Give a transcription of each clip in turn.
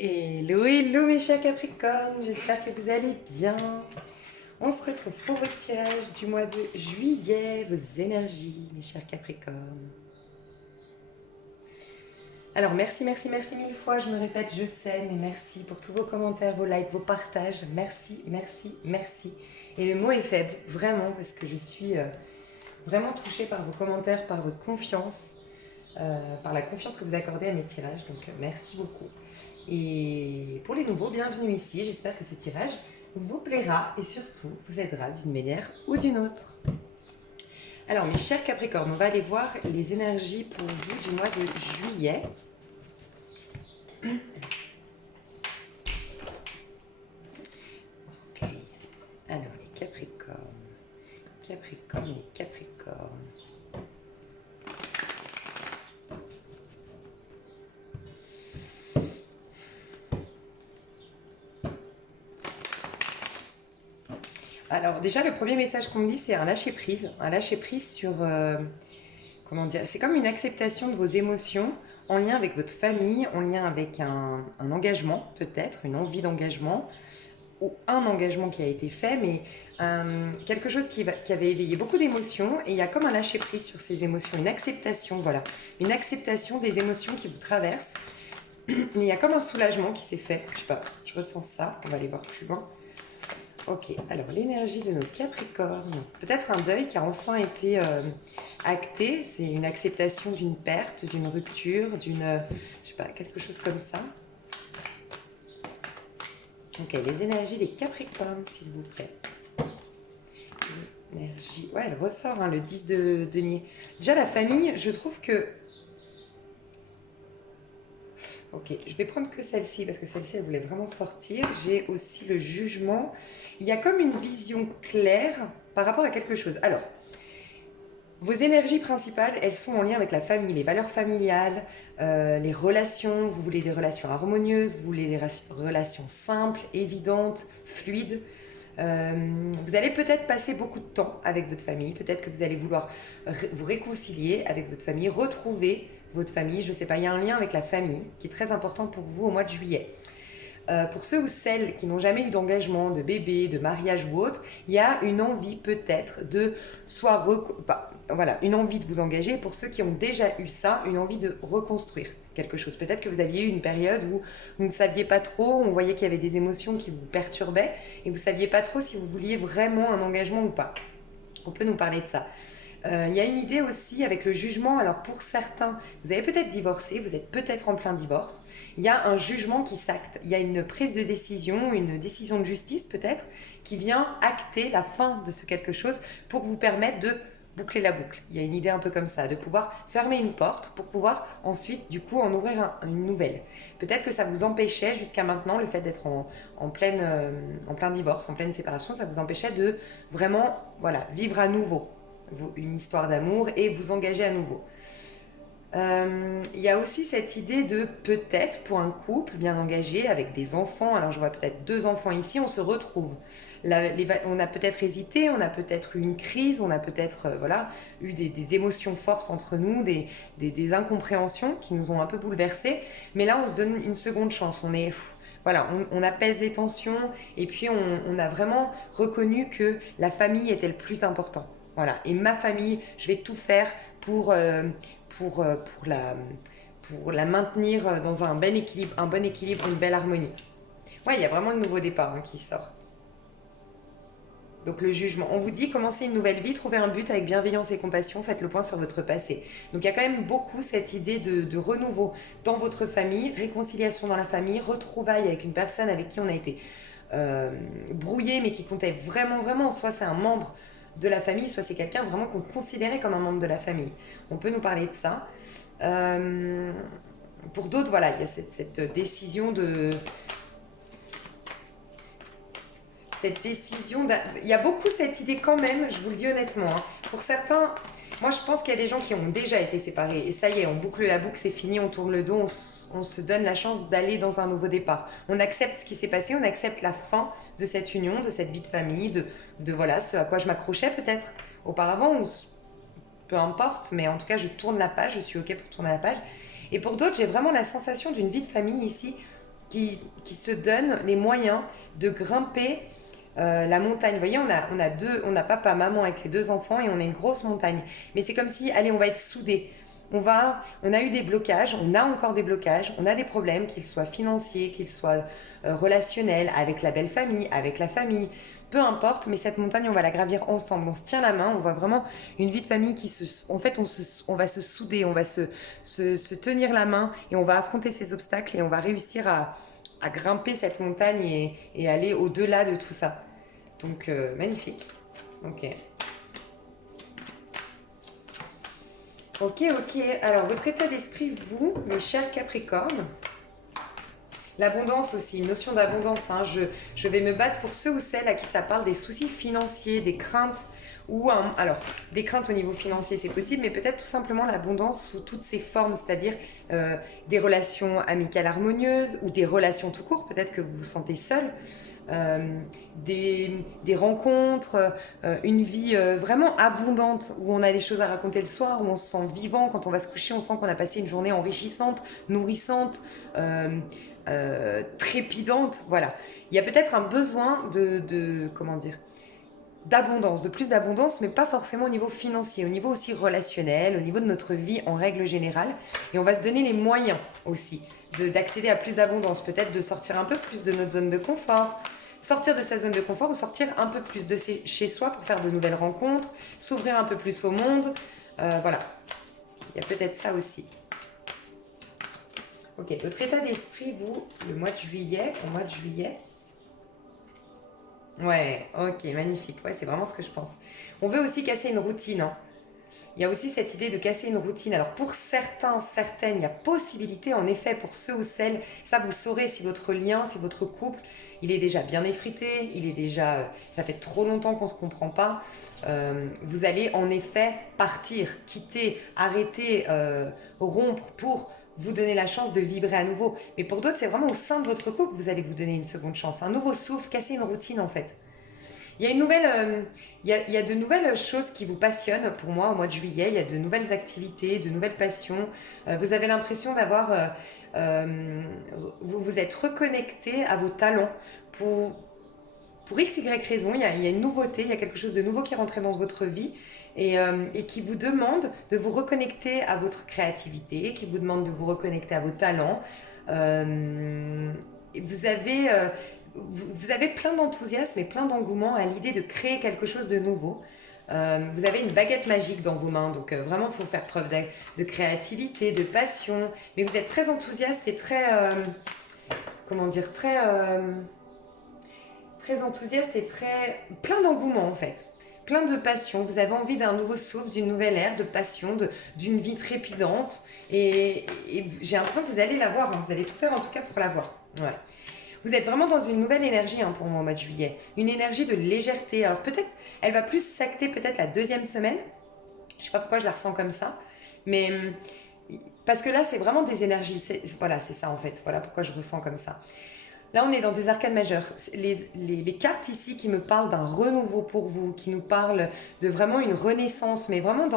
Hello, hello mes chers Capricornes, j'espère que vous allez bien. On se retrouve pour votre tirage du mois de juillet, vos énergies, mes chers Capricornes. Alors merci, merci, merci mille fois, je me répète, je sais, mais merci pour tous vos commentaires, vos likes, vos partages. Merci, merci, merci. Et le mot est faible, vraiment, parce que je suis vraiment touchée par vos commentaires, par votre confiance, par la confiance que vous accordez à mes tirages. Donc merci beaucoup. Et pour les nouveaux, bienvenue ici. J'espère que ce tirage vous plaira et surtout vous aidera d'une manière ou d'une autre. Alors mes chers Capricornes, on va aller voir les énergies pour vous du mois de juillet. Ok. Alors les Capricornes, les Capricornes. Alors déjà le premier message qu'on me dit c'est un lâcher prise sur comment dire, c'est comme une acceptation de vos émotions en lien avec votre famille, en lien avec un engagement peut-être, une envie d'engagement ou un engagement qui a été fait, mais quelque chose qui avait éveillé beaucoup d'émotions et il y a comme un lâcher prise sur ces émotions, une acceptation, voilà, une acceptation des émotions qui vous traversent. Il y a comme un soulagement qui s'est fait, je sais pas, je ressens ça, on va aller voir plus loin. Ok, alors l'énergie de nos Capricornes, peut-être un deuil qui a enfin été acté, c'est une acceptation d'une perte, d'une rupture, d'une, je sais pas, quelque chose comme ça. Ok, les énergies des Capricornes, s'il vous plaît. L'énergie, ouais, elle ressort, hein, le 10 de denier. Déjà la famille, je trouve que... Ok, je vais prendre que celle-ci parce que celle-ci elle voulait vraiment sortir. J'ai aussi le jugement. Il y a comme une vision claire par rapport à quelque chose. Alors, vos énergies principales, elles sont en lien avec la famille, les valeurs familiales, les relations. Vous voulez des relations harmonieuses, vous voulez des relations simples, évidentes, fluides. Vous allez peut-être passer beaucoup de temps avec votre famille. Peut-être que vous allez vouloir vous réconcilier avec votre famille, retrouver votre famille. Je ne sais pas, il y a un lien avec la famille qui est très important pour vous au mois de juillet. Pour ceux ou celles qui n'ont jamais eu d'engagement, de bébé, de mariage ou autre, il y a une envie peut-être de soit voilà, une envie de vous engager. Pour ceux qui ont déjà eu ça, une envie de reconstruire quelque chose. Peut-être que vous aviez eu une période où vous ne saviez pas trop, on voyait qu'il y avait des émotions qui vous perturbaient et vous ne saviez pas trop si vous vouliez vraiment un engagement ou pas. On peut nous parler de ça. Il y a une idée aussi avec le jugement. Alors pour certains, vous avez peut-être divorcé, vous êtes peut-être en plein divorce. Il y a un jugement qui s'acte. Il y a une prise de décision, une décision de justice peut-être, qui vient acter la fin de ce quelque chose pour vous permettre de boucler la boucle. Il y a une idée un peu comme ça, de pouvoir fermer une porte pour pouvoir ensuite du coup en ouvrir une nouvelle. Peut-être que ça vous empêchait jusqu'à maintenant, le fait d'être en plein divorce, en pleine séparation, ça vous empêchait de vraiment vivre à nouveau une histoire d'amour et vous engager à nouveau. Il y a aussi cette idée de peut-être pour un couple bien engagé avec des enfants, alors je vois peut-être 2 enfants ici, on se retrouve. On a peut-être hésité, on a peut-être eu une crise, on a peut-être eu des émotions fortes entre nous, des incompréhensions qui nous ont un peu bouleversés, mais là on se donne une seconde chance, on apaise les tensions et puis on a vraiment reconnu que la famille était le plus important. Voilà, et ma famille, je vais tout faire pour, euh, pour, la, pour la maintenir dans un bon équilibre, une belle harmonie. Ouais, il y a vraiment le nouveau départ qui sort. Donc le jugement. On vous dit commencez une nouvelle vie, trouvez un but avec bienveillance et compassion, faites le point sur votre passé. Donc il y a quand même beaucoup cette idée de renouveau dans votre famille, réconciliation dans la famille, retrouvailles avec une personne avec qui on a été brouillé mais qui comptait vraiment, vraiment. Soit c'est un membre de la famille, soit c'est quelqu'un vraiment qu'on considérait comme un membre de la famille. On peut nous parler de ça. Pour d'autres, voilà, il y a cette décision de cette décision. Il y a beaucoup cette idée quand même, je vous le dis honnêtement. Pour certains, moi je pense qu'il y a des gens qui ont déjà été séparés. Et ça y est, on boucle la boucle, c'est fini, on tourne le dos, on se donne la chance d'aller dans un nouveau départ. On accepte ce qui s'est passé, on accepte la fin de cette union, de cette vie de famille, de voilà, ce à quoi je m'accrochais peut-être auparavant, ou peu importe, mais en tout cas je tourne la page, je suis ok pour tourner la page. Et pour d'autres, j'ai vraiment la sensation d'une vie de famille ici qui se donne les moyens de grimper la montagne. Vous voyez, on a papa, maman avec les 2 enfants et on a une grosse montagne. Mais c'est comme si, allez, on va être soudés. On a eu des blocages, on a encore des blocages, on a des problèmes, qu'ils soient financiers, qu'ils soient relationnels, avec la belle famille, avec la famille, peu importe, mais cette montagne, on va la gravir ensemble. On se tient la main, on voit vraiment une vie de famille en fait, on va se souder, on va se tenir la main et on va affronter ces obstacles et on va réussir à grimper cette montagne et aller au-delà de tout ça. Donc, magnifique. Ok. Ok, ok. Alors, votre état d'esprit, vous, mes chers Capricornes, l'abondance aussi, une notion d'abondance. Hein. Je vais me battre pour ceux ou celles à qui ça parle des soucis financiers, des craintes. Alors, des craintes au niveau financier, c'est possible, mais peut-être tout simplement l'abondance sous toutes ses formes, c'est-à-dire des relations amicales harmonieuses ou des relations tout court, peut-être que vous vous sentez seul. Des rencontres, une vie vraiment abondante où on a des choses à raconter le soir, où on se sent vivant. Quand on va se coucher, on sent qu'on a passé une journée enrichissante, nourrissante, trépidante. Voilà. Il y a peut-être un besoin comment dire, d'abondance, de plus d'abondance, mais pas forcément au niveau financier, au niveau aussi relationnel, au niveau de notre vie en règle générale. Et on va se donner les moyens aussi d'accéder à plus d'abondance, peut-être de sortir un peu plus de notre zone de confort, sortir de sa zone de confort ou sortir un peu plus de chez soi pour faire de nouvelles rencontres, s'ouvrir un peu plus au monde. Voilà, il y a peut-être ça aussi. Ok, votre état d'esprit, vous, le mois de juillet, au mois de juillet. Ouais, ok, magnifique. Ouais, c'est vraiment ce que je pense. On veut aussi casser une routine, hein. Il y a aussi cette idée de casser une routine. Alors pour certains, certaines, il y a possibilité, en effet, pour ceux ou celles, ça vous saurez si votre lien, si votre couple, il est déjà bien effrité, il est déjà, ça fait trop longtemps qu'on ne se comprend pas. Vous allez en effet partir, quitter, arrêter, rompre pour vous donner la chance de vibrer à nouveau. Mais pour d'autres, c'est vraiment au sein de votre couple que vous allez vous donner une seconde chance, un nouveau souffle, casser une routine en fait. Il y a une nouvelle, il y a de nouvelles choses qui vous passionnent pour moi au mois de juillet. Il y a de nouvelles activités, de nouvelles passions. Vous avez l'impression d'avoir, vous vous êtes reconnecté à vos talents pour X, Y raison. Il y a une nouveauté, il y a quelque chose de nouveau qui est rentré dans votre vie et qui vous demande de vous reconnecter à votre créativité, qui vous demande de vous reconnecter à vos talents. Vous avez vous avez plein d'enthousiasme et plein d'engouement à l'idée de créer quelque chose de nouveau. Vous avez une baguette magique dans vos mains, donc vraiment il faut faire preuve de créativité, de passion, mais vous êtes très enthousiaste et très, comment dire, très enthousiaste et très plein d'engouement en fait. Plein de passion, vous avez envie d'un nouveau souffle, d'une nouvelle ère, de passion, d'une vie trépidante et j'ai l'impression que vous allez l'avoir, hein. Vous allez tout faire en tout cas pour l'avoir. Ouais. Vous êtes vraiment dans une nouvelle énergie hein, pour moi au mois de juillet. Une énergie de légèreté. Alors peut-être, elle va plus s'acter peut-être la deuxième semaine. Je sais pas pourquoi je la ressens comme ça. Mais parce que là, c'est vraiment des énergies. Voilà, c'est ça en fait. Voilà pourquoi je ressens comme ça. Là, on est dans des arcanes majeures. Les cartes ici qui me parlent d'un renouveau pour vous, qui nous parlent de vraiment une renaissance, mais vraiment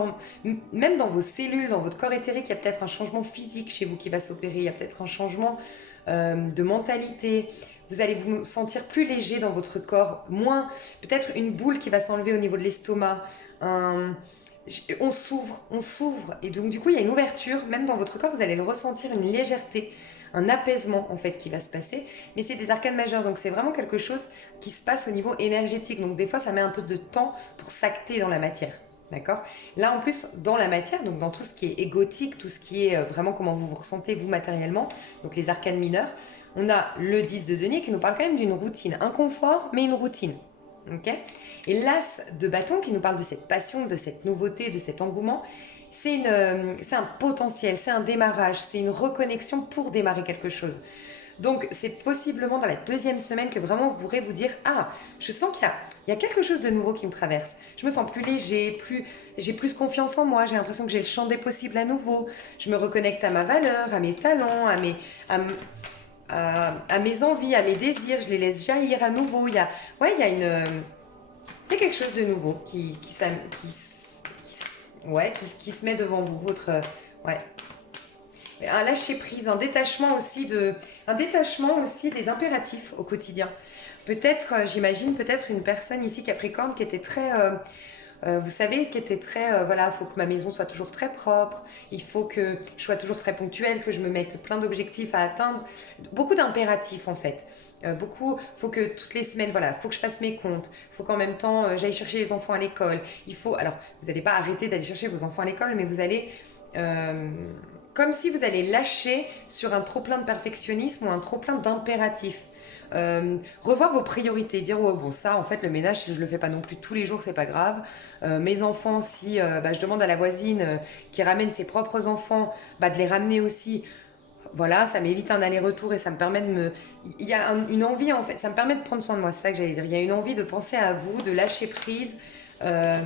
même dans vos cellules, dans votre corps éthérique, il y a peut-être un changement physique chez vous qui va s'opérer. Il y a peut-être un changement de mentalité. Vous allez vous sentir plus léger dans votre corps, moins peut-être une boule qui va s'enlever au niveau de l'estomac. On s'ouvre et donc du coup il y a une ouverture, même dans votre corps vous allez le ressentir, une légèreté, un apaisement en fait qui va se passer, mais c'est des arcanes majeures donc c'est vraiment quelque chose qui se passe au niveau énergétique, donc des fois ça met un peu de temps pour s'acter dans la matière. D'accord. Là en plus dans la matière, donc dans tout ce qui est égotique, tout ce qui est vraiment comment vous vous ressentez vous matériellement, donc les arcanes mineures, on a le 10 de denier qui nous parle quand même d'une routine, un confort mais une routine. Ok. Et l'as de bâton qui nous parle de cette passion, de cette nouveauté, de cet engouement, c'est un potentiel, c'est un démarrage, c'est une reconnexion pour démarrer quelque chose. Donc c'est possiblement dans la deuxième semaine que vraiment vous pourrez vous dire « Ah, je sens qu'il y a quelque chose de nouveau qui me traverse. Je me sens plus léger, j'ai plus confiance en moi, j'ai l'impression que j'ai le champ des possibles à nouveau. Je me reconnecte à ma valeur, à mes talents, à mes envies, à mes désirs, je les laisse jaillir à nouveau. Il y a quelque chose de nouveau qui se met devant vous. Ouais. un lâcher prise, un détachement aussi des impératifs au quotidien. Peut-être, j'imagine, peut-être une personne ici Capricorne qui était très, vous savez, qui était très, voilà, il faut que ma maison soit toujours très propre, il faut que je sois toujours très ponctuelle, que je me mette plein d'objectifs à atteindre, beaucoup d'impératifs en fait. Beaucoup, faut que toutes les semaines, voilà, faut que je fasse mes comptes, faut qu'en même temps j'aille chercher les enfants à l'école. Il faut, alors, vous n'allez pas arrêter d'aller chercher vos enfants à l'école, mais vous allez, euh, comme si vous allez lâcher sur un trop plein de perfectionnisme ou un trop plein d'impératifs. Revoir vos priorités, dire oh, bon ça en fait le ménage si je le fais pas non plus tous les jours c'est pas grave. Mes enfants si bah, je demande à la voisine qui ramène ses propres enfants bah, de les ramener aussi. Voilà, ça m'évite un aller-retour et ça me permet de me... Il y a une envie en fait, ça me permet de prendre soin de moi, c'est ça que j'allais dire. Il y a une envie de penser à vous, de lâcher prise, euh,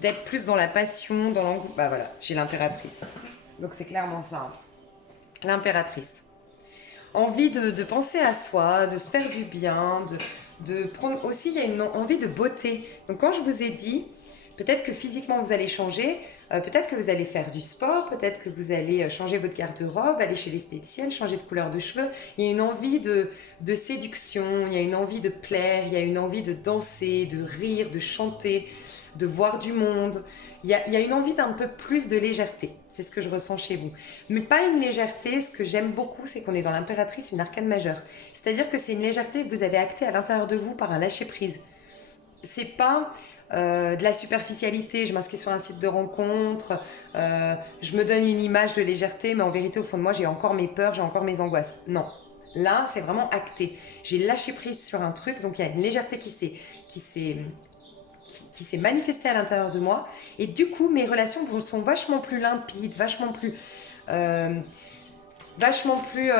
d'être plus dans la passion, dans l'angoisse. Bah voilà, j'ai l'impératrice. Donc c'est clairement ça, hein. L'impératrice. Envie de penser à soi, de se faire du bien, de prendre aussi, il y a une envie de beauté. Donc quand je vous ai dit, peut-être que physiquement vous allez changer, peut-être que vous allez faire du sport, peut-être que vous allez changer votre garde-robe, aller chez l'esthéticienne, changer de couleur de cheveux. Il y a une envie de séduction, il y a une envie de plaire, il y a une envie de danser, de rire, de chanter, de voir du monde. Il y a une envie d'un peu plus de légèreté. C'est ce que je ressens chez vous. Mais pas une légèreté, ce que j'aime beaucoup, c'est qu'on est dans l'impératrice, une arcane majeure. C'est-à-dire que c'est une légèreté que vous avez actée à l'intérieur de vous par un lâcher-prise. C'est pas de la superficialité, je m'inscris sur un site de rencontre, je me donne une image de légèreté, mais en vérité, au fond de moi, j'ai encore mes peurs, j'ai encore mes angoisses. Non. Là, c'est vraiment acté. J'ai lâché prise sur un truc, donc il y a une légèreté qui s'est manifestée à l'intérieur de moi. Et du coup, mes relations sont vachement plus limpides, euh, vachement plus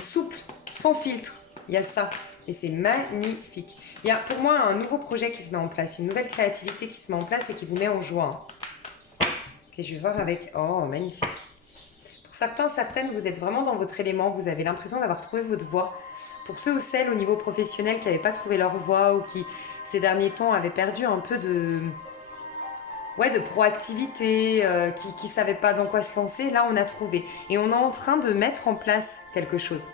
souples, sans filtre. Il y a ça. Et c'est magnifique. Il y a pour moi un nouveau projet qui se met en place, une nouvelle créativité qui se met en place et qui vous met en joie. Ok, je vais voir avec... Oh, magnifique. Pour certains, certaines, vous êtes vraiment dans votre élément, vous avez l'impression d'avoir trouvé votre voie. Pour ceux ou celles au niveau professionnel qui n'avaient pas trouvé leur voie ou qui, ces derniers temps, avaient perdu un peu de proactivité, qui ne savaient pas dans quoi se lancer, là, on a trouvé. Et on est en train de mettre en place quelque chose.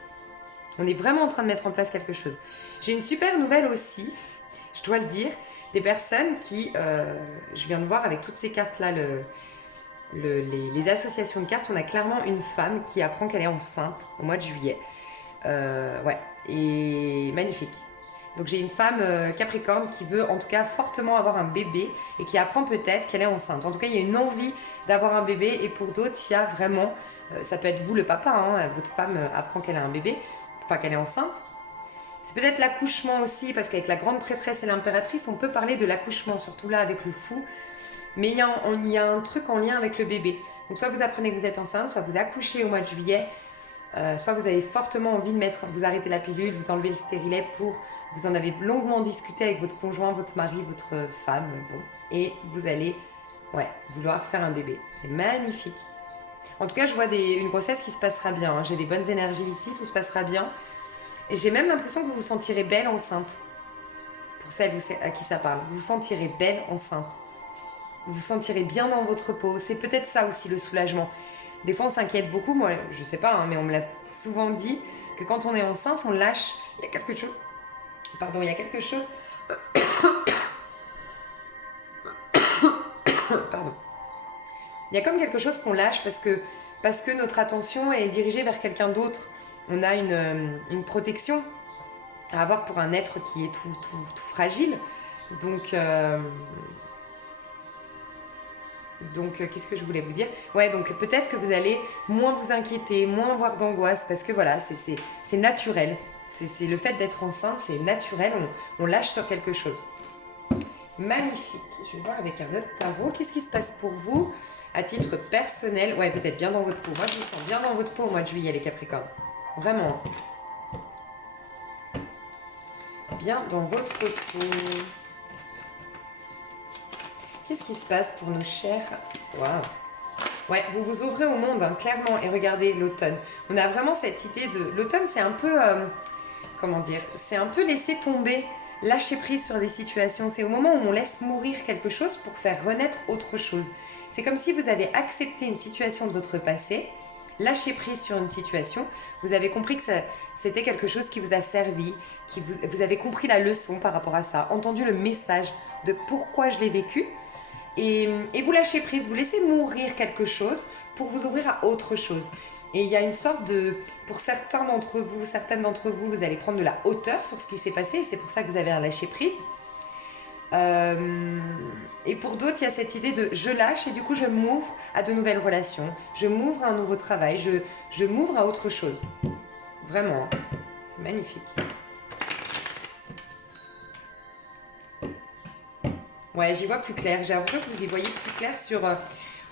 On est vraiment en train de mettre en place quelque chose. J'ai une super nouvelle aussi, je dois le dire, des personnes qui, je viens de voir avec toutes ces cartes-là, les associations de cartes, on a clairement une femme qui apprend qu'elle est enceinte au mois de juillet. Ouais, et magnifique. Donc j'ai une femme Capricorne qui veut en tout cas fortement avoir un bébé et qui apprend peut-être qu'elle est enceinte. En tout cas, il y a une envie d'avoir un bébé et pour d'autres, il y a vraiment, ça peut être vous le papa, hein, votre femme apprend qu'elle a un bébé, enfin qu'elle est enceinte. C'est peut-être l'accouchement aussi, parce qu'avec la grande prêtresse et l'impératrice, on peut parler de l'accouchement, surtout là avec le fou. Mais il y a un truc en lien avec le bébé. Donc soit vous apprenez que vous êtes enceinte, soit vous accouchez au mois de juillet, soit vous avez fortement envie de vous arrêter la pilule, vous enlevez le stérilet vous en avez longuement discuté avec votre conjoint, votre mari, votre femme, bon, et vous allez, ouais, vouloir faire un bébé. C'est magnifique. En tout cas, je vois une grossesse qui se passera bien, hein. J'ai des bonnes énergies ici, tout se passera bien. Et j'ai même l'impression que vous vous sentirez belle enceinte. Pour celle à qui ça parle. Vous vous sentirez belle enceinte. Vous vous sentirez bien dans votre peau. C'est peut-être ça aussi le soulagement. Des fois on s'inquiète beaucoup, moi je sais pas, hein, mais on me l'a souvent dit que quand on est enceinte, on lâche. Il y a quelque chose. Pardon, il y a quelque chose. Pardon. Il y a comme quelque chose qu'on lâche parce que notre attention est dirigée vers quelqu'un d'autre. On a une protection à avoir pour un être qui est tout fragile. Donc, qu'est-ce que je voulais vous dire? Ouais, donc peut-être que vous allez moins vous inquiéter, moins avoir d'angoisse, parce que voilà, c'est naturel. C'est le fait d'être enceinte, c'est naturel, on lâche sur quelque chose. Magnifique. Je vais voir avec un autre tarot. Qu'est-ce qui se passe pour vous à titre personnel? Ouais, vous êtes bien dans votre peau. Moi, je vous sens bien dans votre peau au mois de juillet, les Capricornes. Vraiment. Bien dans votre peau. Qu'est-ce qui se passe pour nos chers... Waouh. Ouais, vous vous ouvrez au monde, hein, clairement. Et regardez l'automne. On a vraiment cette idée de... L'automne, c'est un peu... comment dire? C'est un peu laisser tomber, lâcher prise sur des situations. C'est au moment où on laisse mourir quelque chose pour faire renaître autre chose. C'est comme si vous avez accepté une situation de votre passé. lâché prise sur une situation, vous avez compris que c'était quelque chose qui vous a servi, vous avez compris la leçon par rapport à ça, entendu le message de pourquoi je l'ai vécu, et vous lâchez prise, vous laissez mourir quelque chose pour vous ouvrir à autre chose. Et il y a une sorte de... Pour certains d'entre vous, certaines d'entre vous, vous allez prendre de la hauteur sur ce qui s'est passé, et c'est pour ça que vous avez un lâcher prise. Et pour d'autres, il y a cette idée de je lâche et du coup je m'ouvre à de nouvelles relations, je m'ouvre à un nouveau travail, je m'ouvre à autre chose. Vraiment, hein. C'est magnifique. Ouais, j'y vois plus clair. J'ai l'impression que vous y voyez plus clair sur,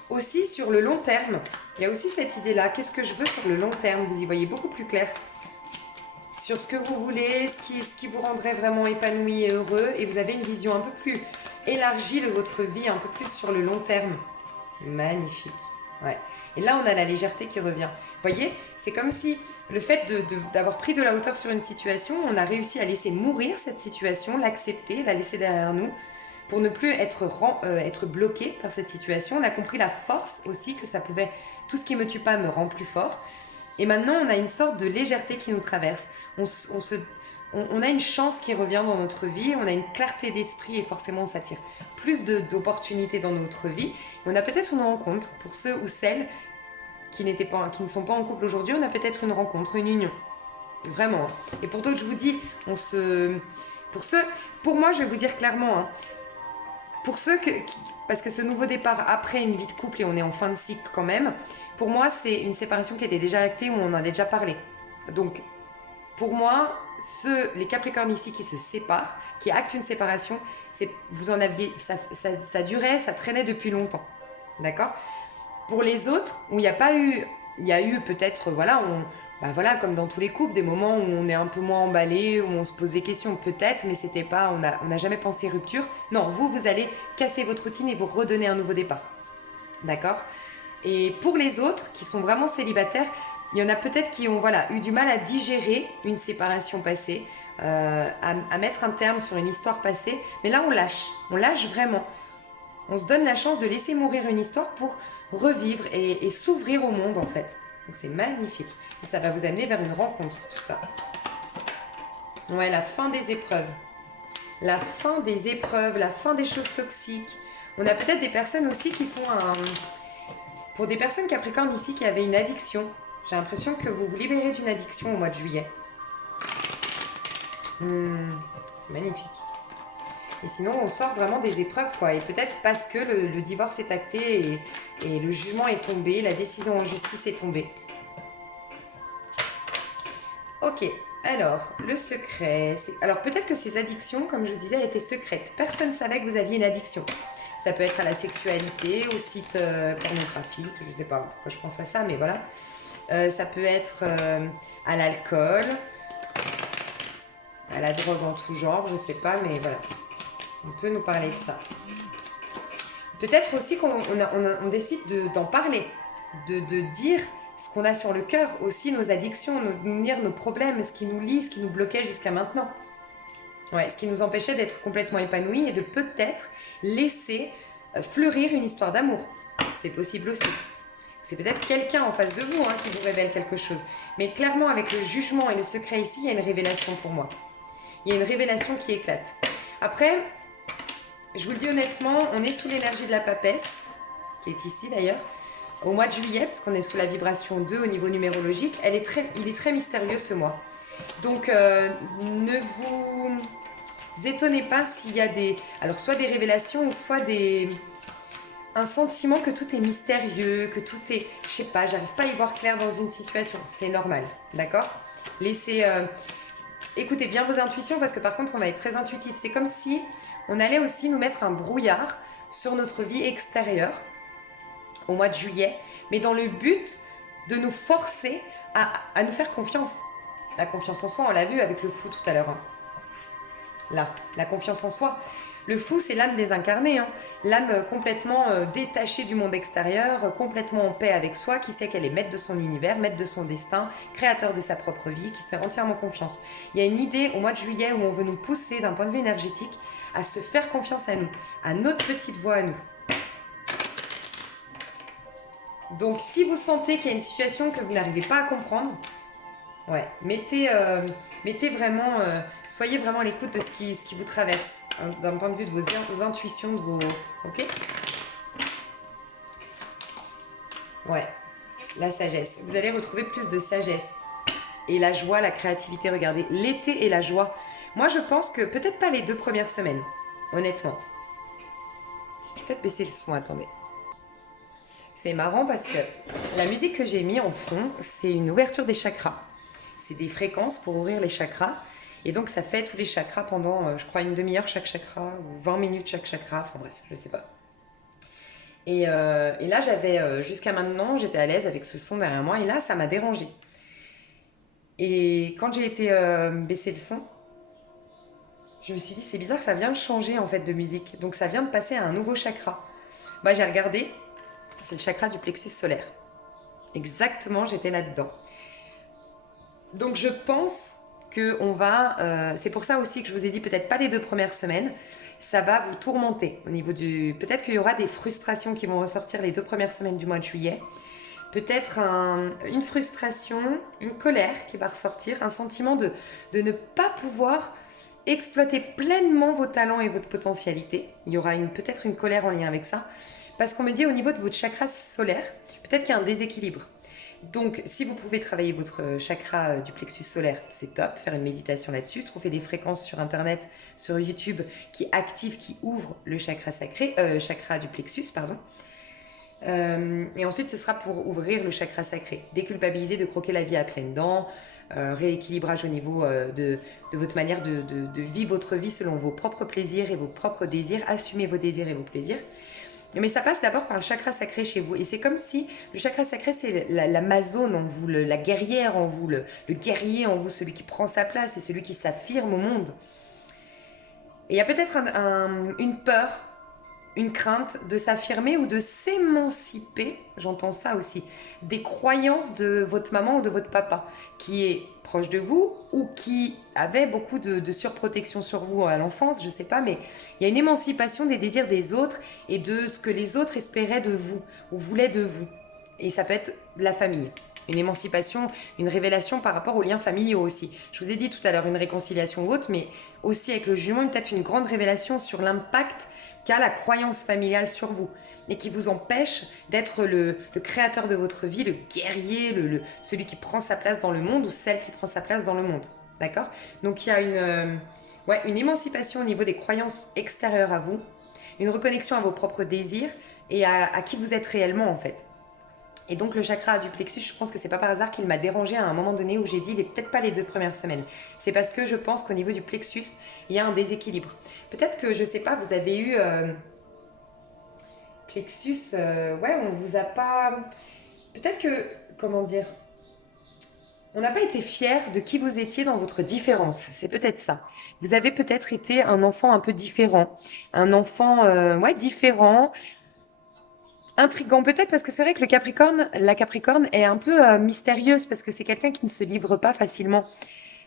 aussi sur le long terme. Il y a aussi cette idée-là. Qu'est-ce que je veux sur le long terme? Vous y voyez beaucoup plus clair. Sur ce que vous voulez, ce qui vous rendrait vraiment épanoui et heureux. Et vous avez une vision un peu plus élargie de votre vie, un peu plus sur le long terme. Magnifique. Ouais. Et là, on a la légèreté qui revient. Vous voyez, c'est comme si le fait d'avoir pris de la hauteur sur une situation, on a réussi à laisser mourir cette situation, l'accepter, la laisser derrière nous, pour ne plus être bloqué par cette situation. On a compris la force aussi que ça pouvait, tout ce qui ne me tue pas me rend plus fort. Et maintenant, on a une sorte de légèreté qui nous traverse. On a une chance qui revient dans notre vie, on a une clarté d'esprit et forcément on s'attire plus d'opportunités dans notre vie. Et on a peut-être une rencontre pour ceux ou celles qui ne sont pas en couple aujourd'hui, on a peut-être une rencontre, une union. Vraiment. Et pour d'autres, je vous dis, pour moi, je vais vous dire clairement, hein, pour ceux parce que ce nouveau départ après une vie de couple et on est en fin de cycle quand même, pour moi, c'est une séparation qui était déjà actée ou on en a déjà parlé. Donc, pour moi, les Capricornes ici qui se séparent, qui actent une séparation, vous en aviez, ça durait, ça traînait depuis longtemps. D'accord? Pour les autres, où il n'y a pas eu, il y a eu peut-être, voilà, voilà, comme dans tous les couples, des moments où on est un peu moins emballé, où on se pose des questions peut-être, mais c'était pas, on n'a jamais pensé rupture. Non, vous allez casser votre routine et vous redonner un nouveau départ. D'accord? Et pour les autres qui sont vraiment célibataires, il y en a peut-être qui ont eu du mal à digérer une séparation passée, à mettre un terme sur une histoire passée. Mais là, on lâche vraiment. On se donne la chance de laisser mourir une histoire pour revivre et s'ouvrir au monde en fait. Donc c'est magnifique. Et ça va vous amener vers une rencontre, tout ça. Ouais, la fin des épreuves. La fin des épreuves, la fin des choses toxiques. On a peut-être des personnes aussi qui font Pour des personnes Capricornes ici qui avaient une addiction, j'ai l'impression que vous vous libérez d'une addiction au mois de juillet. C'est magnifique. Et sinon, on sort vraiment des épreuves, quoi. Et peut-être parce que le divorce est acté et le jugement est tombé, la décision en justice est tombée. Ok, alors, le secret. Alors, peut-être que ces addictions, comme je disais, étaient secrètes. Personne ne savait que vous aviez une addiction. Ça peut être à la sexualité, au site pornographique, je ne sais pas pourquoi je pense à ça, mais voilà. Ça peut être à l'alcool, à la drogue en tout genre, je ne sais pas, mais voilà. On peut nous parler de ça. Peut-être aussi qu'on décide d'en parler, de dire ce qu'on a sur le cœur, aussi nos addictions, nos problèmes, ce qui nous lie, ce qui nous bloquait jusqu'à maintenant. Ouais, ce qui nous empêchait d'être complètement épanouis et de peut-être laisser fleurir une histoire d'amour. C'est possible aussi. C'est peut-être quelqu'un en face de vous qui vous révèle quelque chose. Mais clairement, avec le jugement et le secret ici, il y a une révélation pour moi. Il y a une révélation qui éclate. Après, je vous le dis honnêtement, on est sous l'énergie de la papesse, qui est ici d'ailleurs, au mois de juillet, parce qu'on est sous la vibration 2 au niveau numérologique. Il est très mystérieux ce mois. Donc, ne vous étonnez pas s'il y a alors soit des révélations ou soit un sentiment que tout est mystérieux, que tout est, je sais pas, j'arrive pas à y voir clair dans une situation. C'est normal, d'accord? Écoutez bien vos intuitions parce que par contre, on va être très intuitif. C'est comme si on allait aussi nous mettre un brouillard sur notre vie extérieure au mois de juillet, mais dans le but de nous forcer à nous faire confiance. La confiance en soi, on l'a vu avec le fou tout à l'heure. Là, la confiance en soi. Le fou, c'est l'âme désincarnée. L'âme complètement détachée du monde extérieur, complètement en paix avec soi, qui sait qu'elle est maître de son univers, maître de son destin, créateur de sa propre vie, qui se fait entièrement confiance. Il y a une idée au mois de juillet où on veut nous pousser d'un point de vue énergétique à se faire confiance à nous, à notre petite voix à nous. Donc, si vous sentez qu'il y a une situation que vous n'arrivez pas à comprendre, ouais, mettez vraiment, soyez vraiment à l'écoute de ce qui vous traverse, hein, d'un point de vue de vos intuitions, de vos... Ok? Ouais, la sagesse. Vous allez retrouver plus de sagesse. Et la joie, la créativité, regardez, l'été et la joie. Moi, je pense que peut-être pas les 2 premières semaines, honnêtement. Peut-être baisser le son, attendez. C'est marrant parce que la musique que j'ai mis en fond, c'est une ouverture des chakras. C'est des fréquences pour ouvrir les chakras. Et donc, ça fait tous les chakras pendant, je crois, une demi-heure chaque chakra, ou 20 minutes chaque chakra. Enfin bref, je sais pas. Et là, j'avais, jusqu'à maintenant, j'étais à l'aise avec ce son derrière moi. Et là, ça m'a dérangée. Et quand j'ai été baisser le son, je me suis dit, c'est bizarre, ça vient de changer en fait de musique. Donc, ça vient de passer à un nouveau chakra. Bah, j'ai regardé, c'est le chakra du plexus solaire. Exactement, j'étais là-dedans. Donc, je pense que on va... c'est pour ça aussi que je vous ai dit peut-être pas les 2 premières semaines. Ça va vous tourmenter au niveau du... Peut-être qu'il y aura des frustrations qui vont ressortir les 2 premières semaines du mois de juillet. Peut-être une frustration, une colère qui va ressortir, un sentiment de ne pas pouvoir exploiter pleinement vos talents et votre potentialité. Il y aura peut-être une colère en lien avec ça. Parce qu'on me dit au niveau de votre chakra solaire, peut-être qu'il y a un déséquilibre. Donc, si vous pouvez travailler votre chakra du plexus solaire, c'est top, faire une méditation là-dessus, trouver des fréquences sur Internet, sur YouTube, qui activent, qui ouvrent le chakra sacré, chakra du plexus, pardon. Et ensuite, ce sera pour ouvrir le chakra sacré. Déculpabiliser de croquer la vie à pleines dents, rééquilibrage au niveau de votre manière de vivre votre vie selon vos propres plaisirs et vos propres désirs, assumer vos désirs et vos plaisirs. Mais ça passe d'abord par le chakra sacré chez vous. Et c'est comme si le chakra sacré, c'est l'Amazone en vous, la guerrière en vous, le guerrier en vous, celui qui prend sa place et celui qui s'affirme au monde. Et il y a peut-être une peur, une crainte de s'affirmer ou de s'émanciper, j'entends ça aussi, des croyances de votre maman ou de votre papa, qui est proche de vous ou qui avait beaucoup de surprotection sur vous à l'enfance, je sais pas, mais il y a une émancipation des désirs des autres et de ce que les autres espéraient de vous ou voulaient de vous. Et ça peut être la famille. Une émancipation, une révélation par rapport aux liens familiaux aussi. Je vous ai dit tout à l'heure une réconciliation ou autre, mais aussi avec le jugement, peut-être une grande révélation sur l'impact qu'a la croyance familiale sur vous et qui vous empêche d'être le créateur de votre vie, le guerrier, celui qui prend sa place dans le monde ou celle qui prend sa place dans le monde. D'accord? Donc il y a une émancipation au niveau des croyances extérieures à vous, une reconnexion à vos propres désirs et à qui vous êtes réellement en fait. Et donc le chakra du plexus, je pense que c'est pas par hasard qu'il m'a dérangé à un moment donné où j'ai dit il est peut-être pas les 2 premières semaines. C'est parce que je pense qu'au niveau du plexus, il y a un déséquilibre. Peut-être que, je sais pas, vous avez eu plexus, ouais, on vous a pas... Peut-être que, comment dire, on n'a pas été fiers de qui vous étiez dans votre différence. C'est peut-être ça. Vous avez peut-être été un enfant un peu différent. Un enfant, différent. Intriguant peut-être parce que c'est vrai que la Capricorne est un peu mystérieuse parce que c'est quelqu'un qui ne se livre pas facilement.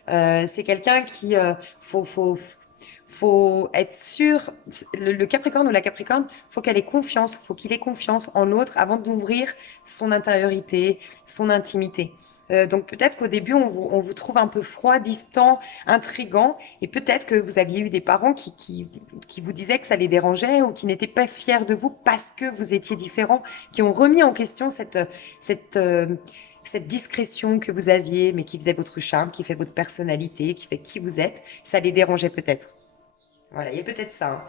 C'est quelqu'un qui faut être sûr. Le Capricorne ou la Capricorne, faut qu'elle ait confiance, faut qu'il ait confiance en l'autre avant d'ouvrir son intériorité, son intimité. Donc peut-être qu'au début on vous trouve un peu froid, distant, intrigant, et peut-être que vous aviez eu des parents qui vous disaient que ça les dérangeait ou qui n'étaient pas fiers de vous parce que vous étiez différent, qui ont remis en question cette discrétion que vous aviez, mais qui faisait votre charme, qui fait votre personnalité, qui fait qui vous êtes. Ça les dérangeait peut-être. Voilà, il y a peut-être ça,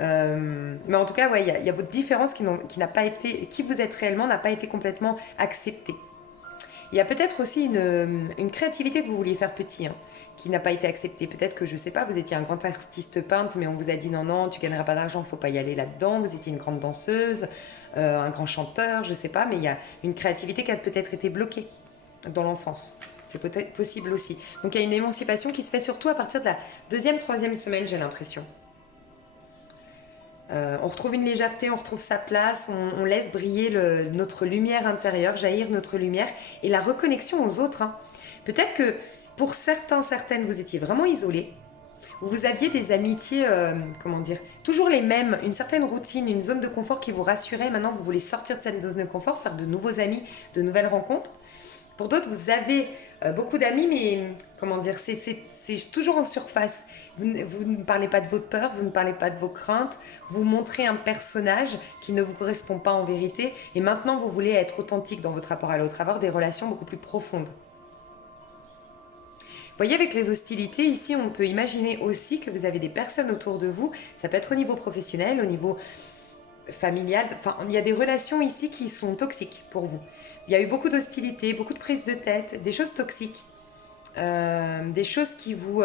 hein. Mais en tout cas, ouais, il y a votre différence qui n'a pas été, qui vous êtes réellement n'a pas été complètement acceptée. Il y a peut-être aussi une créativité que vous vouliez faire petit, hein, qui n'a pas été acceptée. Peut-être que, je sais pas, vous étiez un grand artiste peintre, mais on vous a dit non, non, tu gagneras pas d'argent, faut pas y aller là-dedans. Vous étiez une grande danseuse, un grand chanteur, je sais pas, mais il y a une créativité qui a peut-être été bloquée dans l'enfance. C'est peut-être possible aussi. Donc il y a une émancipation qui se fait surtout à partir de la 2e, 3e semaine, j'ai l'impression. On retrouve une légèreté, on retrouve sa place, on laisse briller notre lumière intérieure, jaillir notre lumière et la reconnexion aux autres, hein. Peut-être que pour certains, certaines, vous étiez vraiment isolés. Vous aviez des amitiés, comment dire, toujours les mêmes, une certaine routine, une zone de confort qui vous rassurait. Maintenant, vous voulez sortir de cette zone de confort, faire de nouveaux amis, de nouvelles rencontres. Pour d'autres, vous avez beaucoup d'amis, mais comment dire, c'est toujours en surface. Vous ne parlez pas de vos peurs, vous ne parlez pas de vos craintes, vous montrez un personnage qui ne vous correspond pas en vérité. Et maintenant, vous voulez être authentique dans votre rapport à l'autre, avoir des relations beaucoup plus profondes. Vous voyez, avec les hostilités, ici, on peut imaginer aussi que vous avez des personnes autour de vous. Ça peut être au niveau professionnel, au niveau familial. Enfin, il y a des relations ici qui sont toxiques pour vous. Il y a eu beaucoup d'hostilité, beaucoup de prises de tête, des choses toxiques. Des choses qui vous...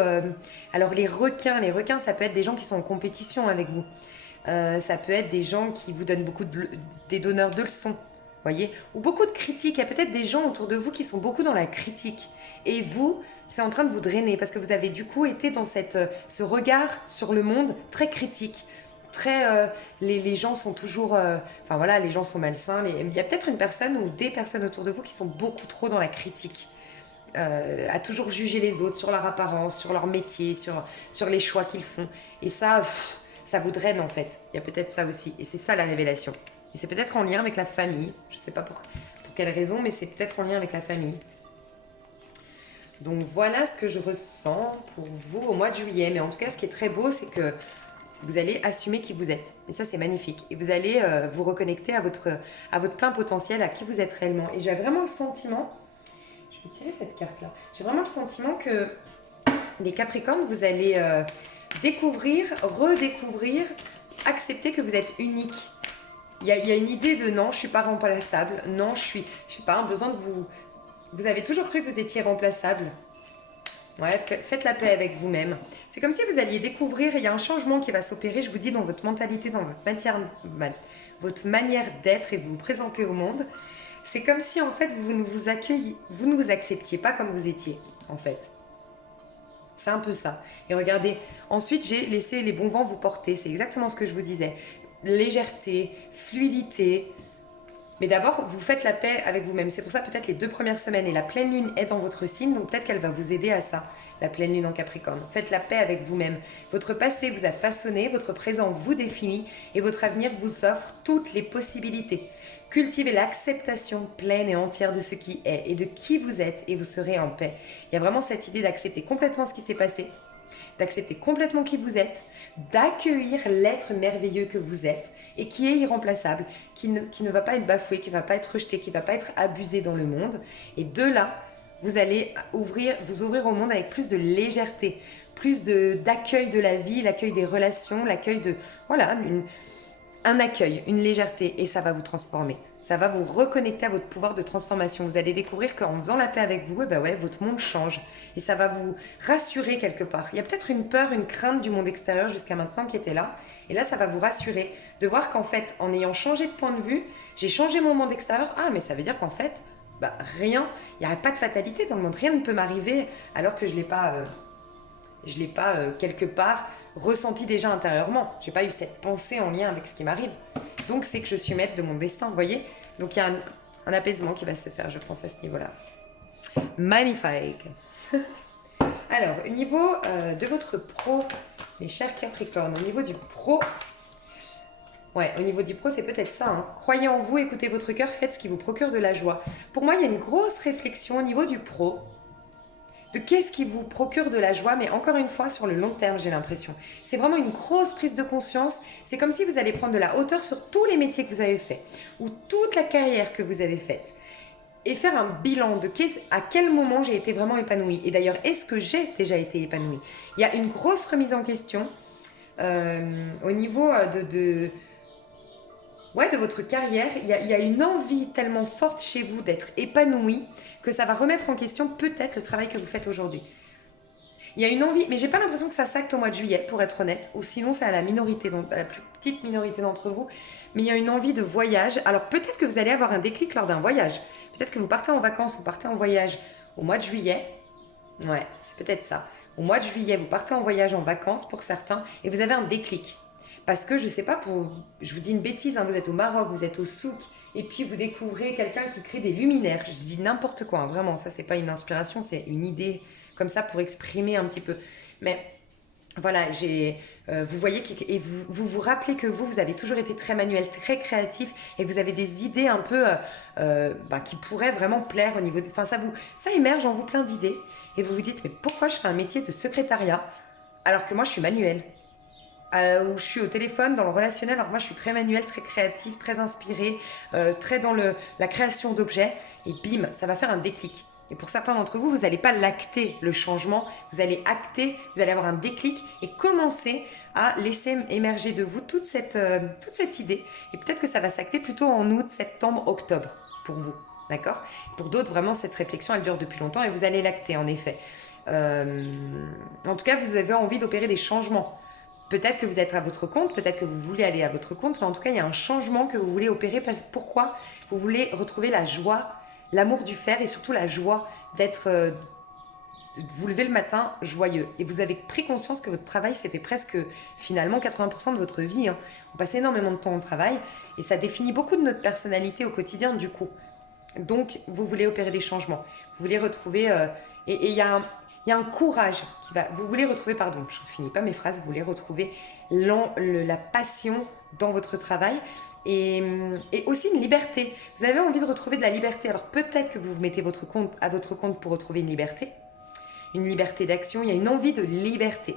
Alors les requins, ça peut être des gens qui sont en compétition avec vous. Ça peut être des gens qui vous donnent des donneurs de leçons, voyez, ou beaucoup de critiques. Il y a peut-être des gens autour de vous qui sont beaucoup dans la critique. Et vous, c'est en train de vous drainer parce que vous avez du coup été dans ce regard sur le monde très critique. Les gens sont toujours... enfin voilà, les gens sont malsains. Il y a peut-être une personne ou des personnes autour de vous qui sont beaucoup trop dans la critique. À toujours juger les autres sur leur apparence, sur leur métier, sur les choix qu'ils font. Et ça vous draine en fait. Il y a peut-être ça aussi. Et c'est ça la révélation. Et c'est peut-être en lien avec la famille. Je ne sais pas pour quelle raison, mais c'est peut-être en lien avec la famille. Donc voilà ce que je ressens pour vous au mois de juillet. Mais en tout cas, ce qui est très beau, c'est que vous allez assumer qui vous êtes. Et ça, c'est magnifique. Et vous allez vous reconnecter à votre plein potentiel, à qui vous êtes réellement. Et j'ai vraiment le sentiment... Je vais tirer cette carte-là. J'ai vraiment le sentiment que les Capricornes, vous allez découvrir, redécouvrir, accepter que vous êtes unique. Il y a une idée de non, je ne suis pas remplaçable. Non, je sais pas, un besoin de vous... Vous avez toujours cru que vous étiez remplaçable. Ouais, faites la paix avec vous-même. C'est comme si vous alliez découvrir, il y a un changement qui va s'opérer, je vous dis, dans votre mentalité, dans votre manière d'être et de vous présenter au monde. C'est comme si, en fait, vous ne vous acceptiez pas comme vous étiez, en fait. C'est un peu ça. Et regardez, ensuite, j'ai laissé les bons vents vous porter. C'est exactement ce que je vous disais. Légèreté, fluidité. Mais d'abord, vous faites la paix avec vous-même. C'est pour ça, peut-être, les 2 premières semaines. Et la pleine lune est dans votre signe, donc peut-être qu'elle va vous aider à ça, la pleine lune en Capricorne. Faites la paix avec vous-même. Votre passé vous a façonné, votre présent vous définit, et votre avenir vous offre toutes les possibilités. Cultivez l'acceptation pleine et entière de ce qui est et de qui vous êtes, et vous serez en paix. Il y a vraiment cette idée d'accepter complètement ce qui s'est passé, d'accepter complètement qui vous êtes, d'accueillir l'être merveilleux que vous êtes et qui est irremplaçable, qui ne va pas être bafoué, qui ne va pas être rejeté, qui ne va pas être abusé dans le monde. Et de là, vous allez vous ouvrir au monde avec plus de légèreté, plus d'accueil de la vie, l'accueil des relations, l'accueil de... Voilà, un accueil, une légèreté, et ça va vous transformer. Ça va vous reconnecter à votre pouvoir de transformation. Vous allez découvrir qu'en faisant la paix avec vous, ben ouais, votre monde change. Et ça va vous rassurer quelque part. Il y a peut-être une peur, une crainte du monde extérieur jusqu'à maintenant qui était là. Et là, ça va vous rassurer de voir qu'en fait, en ayant changé de point de vue, j'ai changé mon monde extérieur. Ah, mais ça veut dire qu'en fait, bah, rien, il n'y a pas de fatalité dans le monde. Rien ne peut m'arriver alors que je ne l'ai pas quelque part ressenti déjà intérieurement. Je n'ai pas eu cette pensée en lien avec ce qui m'arrive. Donc, c'est que je suis maître de mon destin, vous voyez. Donc, il y a un apaisement qui va se faire, je pense, à ce niveau-là. Magnifique. Alors, au niveau de votre pro, mes chers Capricornes, au niveau du pro... Ouais, au niveau du pro, c'est peut-être ça. Hein. Croyez en vous, écoutez votre cœur, faites ce qui vous procure de la joie. Pour moi, il y a une grosse réflexion au niveau du pro, de qu'est-ce qui vous procure de la joie, mais encore une fois, sur le long terme, j'ai l'impression. C'est vraiment une grosse prise de conscience. C'est comme si vous allez prendre de la hauteur sur tous les métiers que vous avez faits, ou toute la carrière que vous avez faite, et faire un bilan de à quel moment j'ai été vraiment épanouie. Et d'ailleurs, est-ce que j'ai déjà été épanouie? Il y a une grosse remise en question au niveau de votre carrière. Il y a une envie tellement forte chez vous d'être épanoui que ça va remettre en question peut-être le travail que vous faites aujourd'hui. Il y a une envie, mais j'ai pas l'impression que ça s'acte au mois de juillet, pour être honnête, ou sinon c'est à la minorité, donc à la plus petite minorité d'entre vous, mais il y a une envie de voyage. Alors peut-être que vous allez avoir un déclic lors d'un voyage, peut-être que vous partez en vacances, vous partez en voyage au mois de juillet, ouais, c'est peut-être ça. Au mois de juillet, vous partez en voyage en vacances pour certains, et vous avez un déclic. Parce que je sais pas, je vous dis une bêtise, hein, vous êtes au Maroc, vous êtes au souk, et puis vous découvrez quelqu'un qui crée des luminaires. Je dis n'importe quoi, hein, vraiment, ça c'est pas une inspiration, c'est une idée comme ça pour exprimer un petit peu. Mais Voilà, vous voyez et vous rappelez que vous avez toujours été très manuel, très créatif et que vous avez des idées un peu qui pourraient vraiment plaire au niveau de... Enfin, ça émerge en vous plein d'idées et vous vous dites, mais pourquoi je fais un métier de secrétariat alors que moi je suis manuel où je suis au téléphone, dans le relationnel, alors que moi je suis très manuel, très créatif, très inspiré, très dans la création d'objets, et bim, ça va faire un déclic. Et pour certains d'entre vous, vous n'allez pas l'acter le changement, vous allez acter, vous allez avoir un déclic et commencer à laisser émerger de vous toute cette idée. Et peut-être que ça va s'acter plutôt en août, septembre, octobre pour vous. D'accord? Pour d'autres, vraiment, cette réflexion, elle dure depuis longtemps et vous allez l'acter en effet. En tout cas, vous avez envie d'opérer des changements. Peut-être que vous êtes à votre compte, peut-être que vous voulez aller à votre compte, mais en tout cas, il y a un changement que vous voulez opérer. Pourquoi? Vous voulez retrouver la joie, l'amour du faire et surtout la joie d'être... vous levez le matin joyeux. Et vous avez pris conscience que votre travail, c'était presque finalement 80% de votre vie. Hein. On passe énormément de temps au travail et ça définit beaucoup de notre personnalité au quotidien du coup. Donc, vous voulez opérer des changements. Vous voulez retrouver... et il y a un courage qui va... Vous voulez retrouver, pardon, je ne finis pas mes phrases, vous voulez retrouver la passion dans votre travail et aussi une liberté. Vous avez envie de retrouver de la liberté. Alors peut-être que vous mettez à votre compte pour retrouver une liberté d'action, il y a une envie de liberté.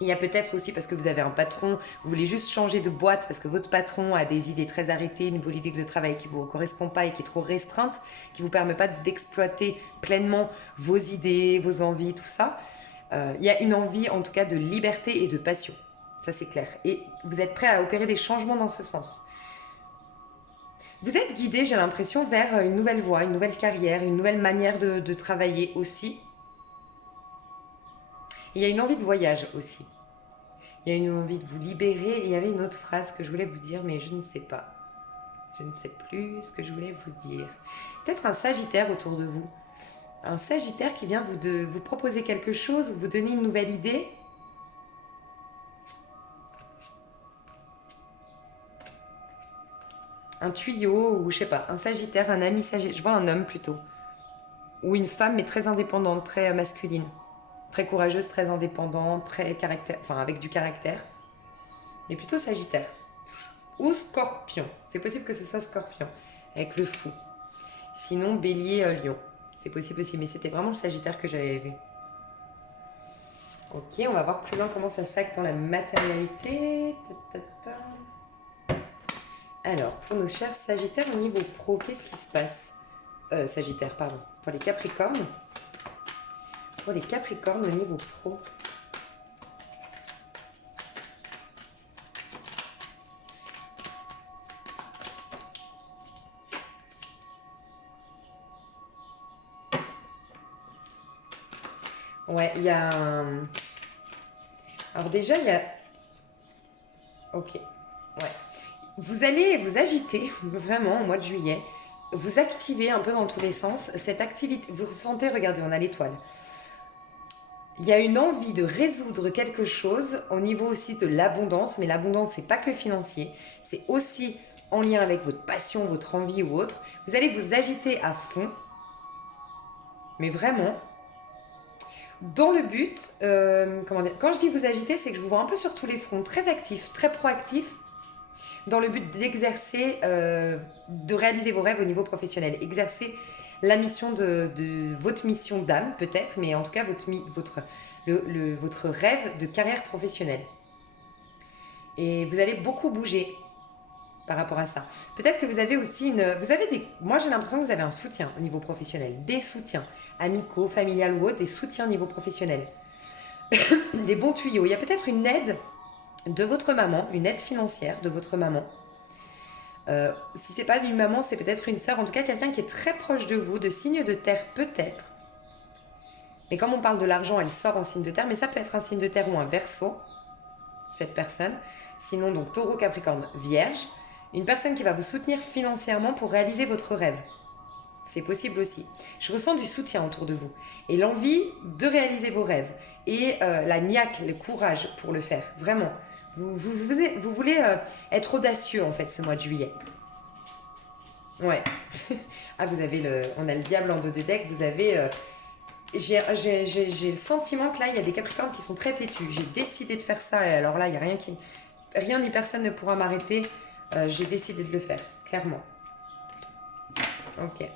Il y a peut-être aussi parce que vous avez un patron, vous voulez juste changer de boîte parce que votre patron a des idées très arrêtées, une politique de travail qui ne vous correspond pas et qui est trop restreinte, qui ne vous permet pas d'exploiter pleinement vos idées, vos envies, tout ça. Il y a une envie en tout cas de liberté et de passion. Ça c'est clair. Et vous êtes prêt à opérer des changements dans ce sens. Vous êtes guidé, j'ai l'impression, vers une nouvelle voie, une nouvelle carrière, une nouvelle manière de travailler aussi. Et il y a une envie de voyage aussi. Il y a une envie de vous libérer. Et il y avait une autre phrase que je voulais vous dire, mais je ne sais pas. Je ne sais plus ce que je voulais vous dire. Peut-être un Sagittaire autour de vous. Un Sagittaire qui vient vous proposer quelque chose ou vous donner une nouvelle idée. Un tuyau ou je sais pas, un Sagittaire, un ami Sagittaire. Je vois un homme plutôt. Ou une femme mais très indépendante, très masculine. Très courageuse, très indépendante, très caractère, enfin avec du caractère. Mais plutôt Sagittaire. Ou Scorpion. C'est possible que ce soit Scorpion. Avec le fou. Sinon, Bélier, Lion. C'est possible aussi. Mais c'était vraiment le Sagittaire que j'avais vu. Ok, on va voir plus loin comment ça s'acte dans la matérialité. Alors, pour nos chers Sagittaires au niveau pro, qu'est-ce qui se passe? Sagittaire, pardon. Pour les Capricornes. Pour les Capricornes au niveau pro. Ouais, il y a un... Alors déjà, il y a... Ok, ouais. Vous allez vous agiter, vraiment, au mois de juillet. Vous activez un peu dans tous les sens. Cette activité, vous ressentez, regardez, on a l'étoile. Il y a une envie de résoudre quelque chose au niveau aussi de l'abondance. Mais l'abondance, c'est pas que financier. C'est aussi en lien avec votre passion, votre envie ou autre. Vous allez vous agiter à fond. Mais vraiment... Dans le but, comment dire, quand je dis vous agiter, c'est que je vous vois un peu sur tous les fronts, très actif, très proactif, dans le but d'exercer, de réaliser vos rêves au niveau professionnel, exercer la mission de votre mission d'âme peut-être, mais en tout cas votre rêve de carrière professionnelle. Et vous allez beaucoup bouger par rapport à ça. Peut-être que vous avez aussi moi j'ai l'impression que vous avez un soutien au niveau professionnel, des soutiens amicaux, familiales ou autres, des soutiens au niveau professionnel, des bons tuyaux. Il y a peut-être une aide de votre maman, une aide financière de votre maman. Si c'est pas une maman, c'est peut-être une sœur, en tout cas quelqu'un qui est très proche de vous, de signe de terre peut-être. Mais comme on parle de l'argent, elle sort en signe de terre, mais ça peut être un signe de terre ou un verseau, cette personne. Sinon donc Taureau, Capricorne, Vierge. Une personne qui va vous soutenir financièrement pour réaliser votre rêve. C'est possible aussi. Je ressens du soutien autour de vous. Et l'envie de réaliser vos rêves. Et la niaque, le courage pour le faire. Vraiment. Vous voulez être audacieux en fait ce mois de juillet. Ouais. Ah, on a le diable en dos de deck. Vous avez j'ai le sentiment que là, il y a des Capricornes qui sont très têtus. J'ai décidé de faire ça et alors là, il n'y a rien ni personne ne pourra m'arrêter. J'ai décidé de le faire, clairement. Ok.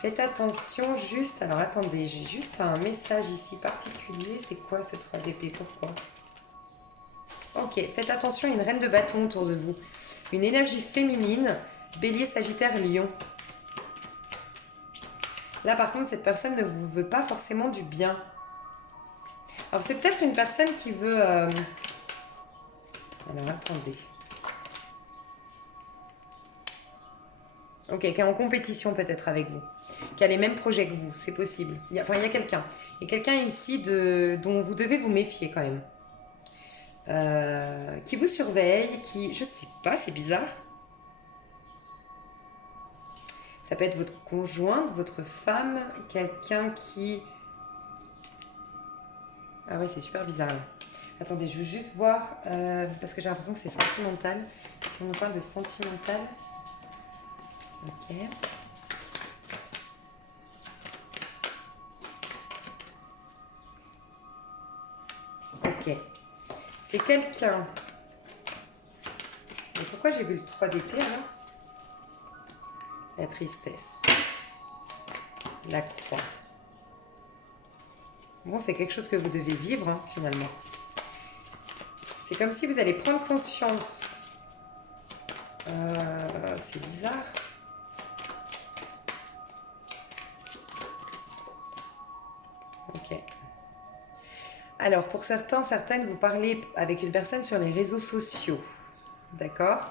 Faites attention juste... Alors attendez, j'ai juste un message ici particulier. C'est quoi ce 3 d'épée? Pourquoi? Ok, faites attention, il y a une reine de bâton autour de vous. Une énergie féminine, bélier, sagittaire, lion. Là par contre, cette personne ne vous veut pas forcément du bien. Alors c'est peut-être une personne qui veut... Alors attendez. Ok, qui est en compétition peut-être avec vous. Qui a les mêmes projets que vous, c'est possible. Il y a quelqu'un. Il y a quelqu'un ici dont vous devez vous méfier quand même. Qui vous surveille, qui... Je sais pas, c'est bizarre. Ça peut être votre conjointe, votre femme, quelqu'un qui... Ah ouais, c'est super bizarre. Là. Attendez, je veux juste voir, parce que j'ai l'impression que c'est sentimental. Si on nous parle de sentimental... Ok. Ok. C'est quelqu'un... Mais pourquoi j'ai vu le 3 d'épée alors? La tristesse. La croix. Bon, c'est quelque chose que vous devez vivre, hein, finalement. C'est comme si vous allez prendre conscience. C'est bizarre. Ok. Alors, pour certains, certaines, vous parlez avec une personne sur les réseaux sociaux. D'accord?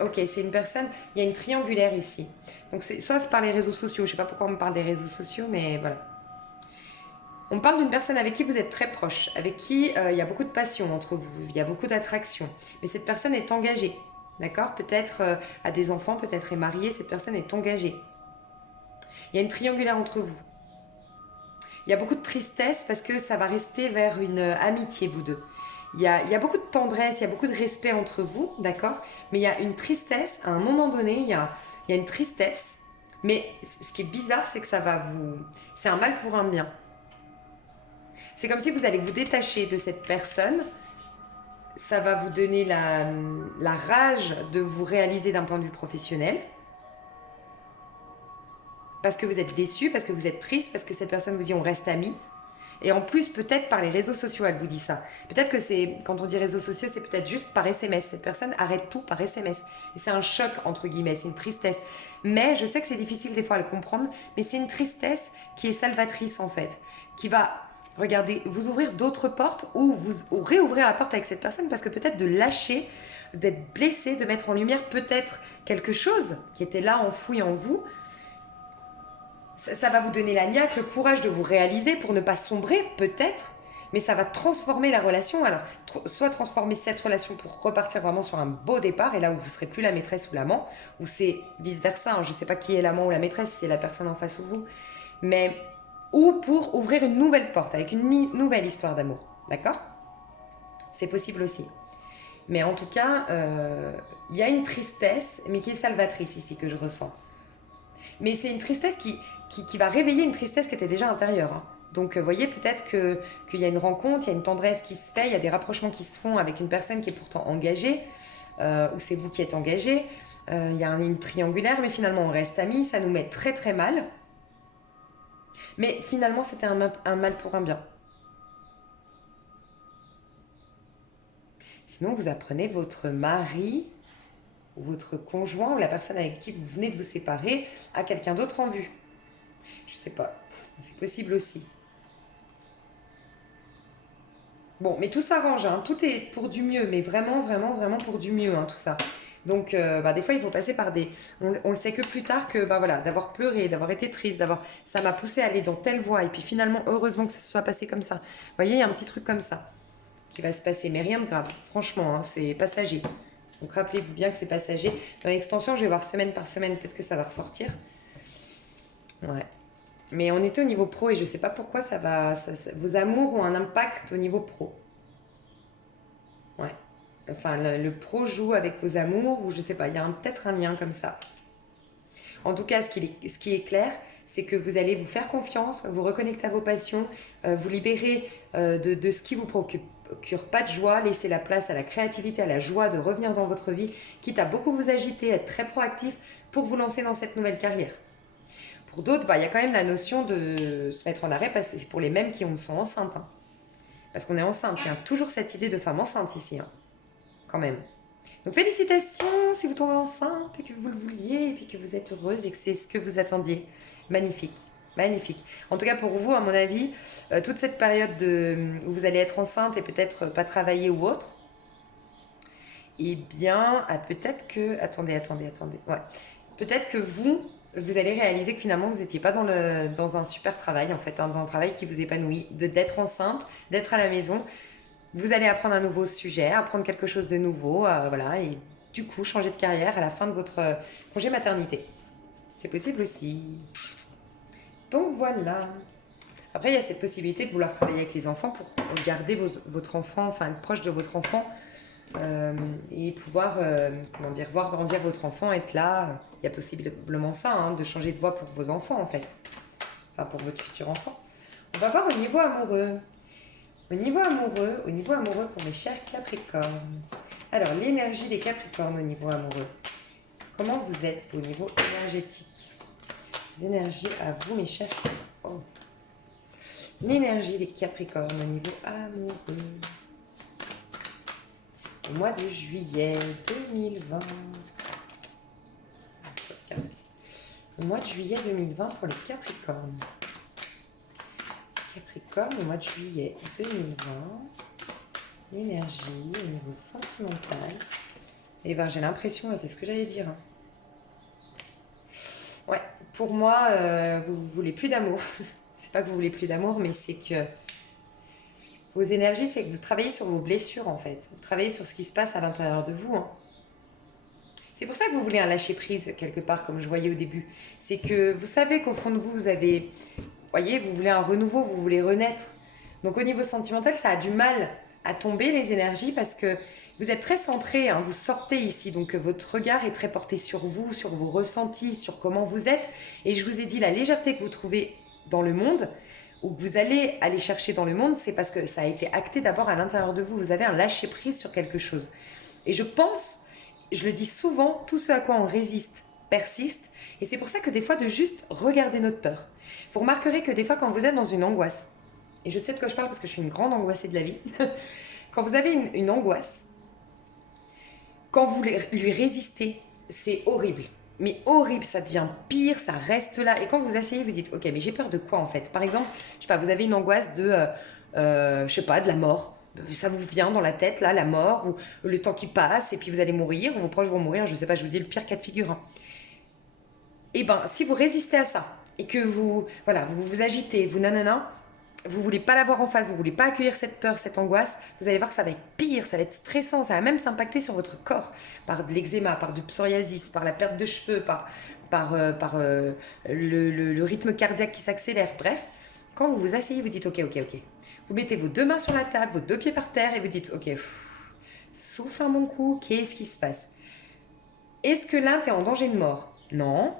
Ok, c'est une personne... Il y a une triangulaire ici. Donc, soit c'est par les réseaux sociaux. Je ne sais pas pourquoi on me parle des réseaux sociaux, mais voilà. On parle d'une personne avec qui vous êtes très proche, avec qui il y a beaucoup de passion entre vous, il y a beaucoup d'attraction. Mais cette personne est engagée, d'accord? Peut-être a des enfants, peut-être est mariée, cette personne est engagée. Il y a une triangulaire entre vous. Il y a beaucoup de tristesse parce que ça va rester vers une amitié, vous deux. Il y a beaucoup de tendresse, il y a beaucoup de respect entre vous, d'accord? Mais il y a une tristesse, à un moment donné, il y a une tristesse. Mais ce qui est bizarre, c'est que ça va vous... C'est un mal pour un bien. C'est comme si vous allez vous détacher de cette personne. Ça va vous donner la rage de vous réaliser d'un point de vue professionnel. Parce que vous êtes déçu, parce que vous êtes triste, parce que cette personne vous dit on reste amis. Et en plus, peut-être par les réseaux sociaux, elle vous dit ça. Peut-être que c'est, quand on dit réseaux sociaux, c'est peut-être juste par SMS. Cette personne arrête tout par SMS. Et c'est un choc, entre guillemets, c'est une tristesse. Mais je sais que c'est difficile des fois à le comprendre, mais c'est une tristesse qui est salvatrice en fait. Qui va, regardez, vous ouvrir d'autres portes ou vous réouvrir la porte avec cette personne parce que peut-être de lâcher, d'être blessé, de mettre en lumière peut-être quelque chose qui était là enfoui en vous, ça va vous donner la niaque, le courage de vous réaliser pour ne pas sombrer, peut-être, mais ça va transformer la relation. Alors, soit transformer cette relation pour repartir vraiment sur un beau départ, et là où vous ne serez plus la maîtresse ou l'amant, ou c'est vice-versa, hein, je ne sais pas qui est l'amant ou la maîtresse, si c'est la personne en face ou vous, mais ou pour ouvrir une nouvelle porte avec une nouvelle histoire d'amour, d'accord? C'est possible aussi. Mais en tout cas, il y a une tristesse, mais qui est salvatrice ici, que je ressens. Mais c'est une tristesse qui va réveiller une tristesse qui était déjà intérieure. Hein. Donc, vous voyez, peut-être qu'il y a une rencontre, il y a une tendresse qui se fait, il y a des rapprochements qui se font avec une personne qui est pourtant engagée, ou c'est vous qui êtes engagé. Il y a une triangulaire, mais finalement, on reste amis, ça nous met très très mal. Mais finalement, c'était un mal pour un bien. Sinon, vous apprenez votre mari ou votre conjoint ou la personne avec qui vous venez de vous séparer à quelqu'un d'autre en vue. Je sais pas, c'est possible aussi. Bon, mais tout s'arrange, hein. Tout est pour du mieux, mais vraiment, vraiment, vraiment pour du mieux, hein, tout ça. Donc, des fois, il faut passer par des... On le sait que plus tard que, voilà, d'avoir pleuré, d'avoir été triste, ça m'a poussé à aller dans telle voie, et puis finalement, heureusement que ça se soit passé comme ça. Vous voyez, il y a un petit truc comme ça qui va se passer, mais rien de grave. Franchement, hein, c'est passager. Donc, rappelez-vous bien que c'est passager. Dans l'extension, je vais voir semaine par semaine, peut-être que ça va ressortir. Ouais. Mais on était au niveau pro et je sais pas pourquoi vos amours ont un impact au niveau pro. Ouais. Enfin, le pro joue avec vos amours ou je sais pas, il y a peut-être un lien comme ça. En tout cas, ce qui est clair, c'est que vous allez vous faire confiance, vous reconnecter à vos passions, vous libérer de ce qui vous procure pas de joie, laisser la place à la créativité, à la joie de revenir dans votre vie, quitte à beaucoup vous agiter, être très proactif pour vous lancer dans cette nouvelle carrière. Pour d'autres, il y a quand même la notion de se mettre en arrêt, parce que c'est pour les mêmes qui sont enceintes. Hein. Parce qu'on est enceinte, il y a toujours cette idée de femme enceinte ici, hein, quand même. Donc félicitations si vous tombez enceinte et que vous le vouliez et puis que vous êtes heureuse et que c'est ce que vous attendiez. Magnifique, magnifique. En tout cas pour vous, à mon avis, toute cette période où vous allez être enceinte et peut-être pas travailler ou autre, eh bien, peut-être que... Attendez. Ouais. Peut-être que vous allez réaliser que finalement, vous n'étiez pas dans un super travail, en fait, hein, dans un travail qui vous épanouit, d'être enceinte, d'être à la maison. Vous allez apprendre un nouveau sujet, apprendre quelque chose de nouveau, voilà, et du coup, changer de carrière à la fin de votre congé maternité. C'est possible aussi. Donc voilà. Après, il y a cette possibilité de vouloir travailler avec les enfants pour garder votre enfant, enfin être proche de votre enfant et pouvoir, voir grandir votre enfant, être là. Il y a possiblement ça, hein, de changer de voie pour vos enfants en fait. Enfin, pour votre futur enfant. On va voir au niveau amoureux. Au niveau amoureux pour mes chers Capricornes. Alors, l'énergie des Capricornes au niveau amoureux. Comment vous êtes au niveau énergétique? Les énergies à vous, mes chers. Oh. L'énergie des Capricornes au niveau amoureux. Au mois de juillet 2020. Au mois de juillet 2020 pour les Capricornes. Capricorne, au mois de juillet 2020. L'énergie au niveau sentimental. Et ben j'ai l'impression, c'est ce que j'allais dire. Ouais, pour moi, vous voulez plus d'amour. C'est pas que vous voulez plus d'amour, mais c'est que vos énergies, c'est que vous travaillez sur vos blessures en fait. Vous travaillez sur ce qui se passe à l'intérieur de vous. Hein. C'est pour ça que vous voulez un lâcher-prise quelque part, comme je voyais au début. C'est que vous savez qu'au fond de vous, vous avez... Voyez, vous voulez un renouveau, vous voulez renaître. Donc au niveau sentimental, ça a du mal à tomber les énergies parce que vous êtes très centré, hein, vous sortez ici, donc votre regard est très porté sur vous, sur vos ressentis, sur comment vous êtes. Et je vous ai dit, la légèreté que vous trouvez dans le monde, ou que vous allez aller chercher dans le monde, c'est parce que ça a été acté d'abord à l'intérieur de vous. Vous avez un lâcher-prise sur quelque chose. Et je pense, je le dis souvent, tout ce à quoi on résiste persiste. Et c'est pour ça que des fois, de juste regarder notre peur. Vous remarquerez que des fois, quand vous êtes dans une angoisse, et je sais de quoi je parle parce que je suis une grande angoissée de la vie, quand vous avez une angoisse, quand vous lui résistez, c'est horrible. Mais horrible, ça devient pire, ça reste là. Et quand vous asseyez, vous dites, ok, mais j'ai peur de quoi en fait? Par exemple, je sais pas, vous avez une angoisse de, je sais pas, de la mort. Ça vous vient dans la tête, là, la mort, ou le temps qui passe, et puis vous allez mourir, ou vos proches vont mourir, je sais pas, je vous dis le pire cas de figure. Hein. Et ben, si vous résistez à ça, et que vous vous agitez, vous nanana, vous voulez pas l'avoir en face, vous voulez pas accueillir cette peur, cette angoisse, vous allez voir que ça va être pire, ça va être stressant, ça va même s'impacter sur votre corps, par de l'eczéma, par du psoriasis, par la perte de cheveux, par le rythme cardiaque qui s'accélère, bref. Quand vous vous asseyez, vous dites ok. Vous mettez vos deux mains sur la table, vos deux pieds par terre et vous dites ok, souffle un bon coup, qu'est-ce qui se passe? Est-ce que là, tu es en danger de mort? Non.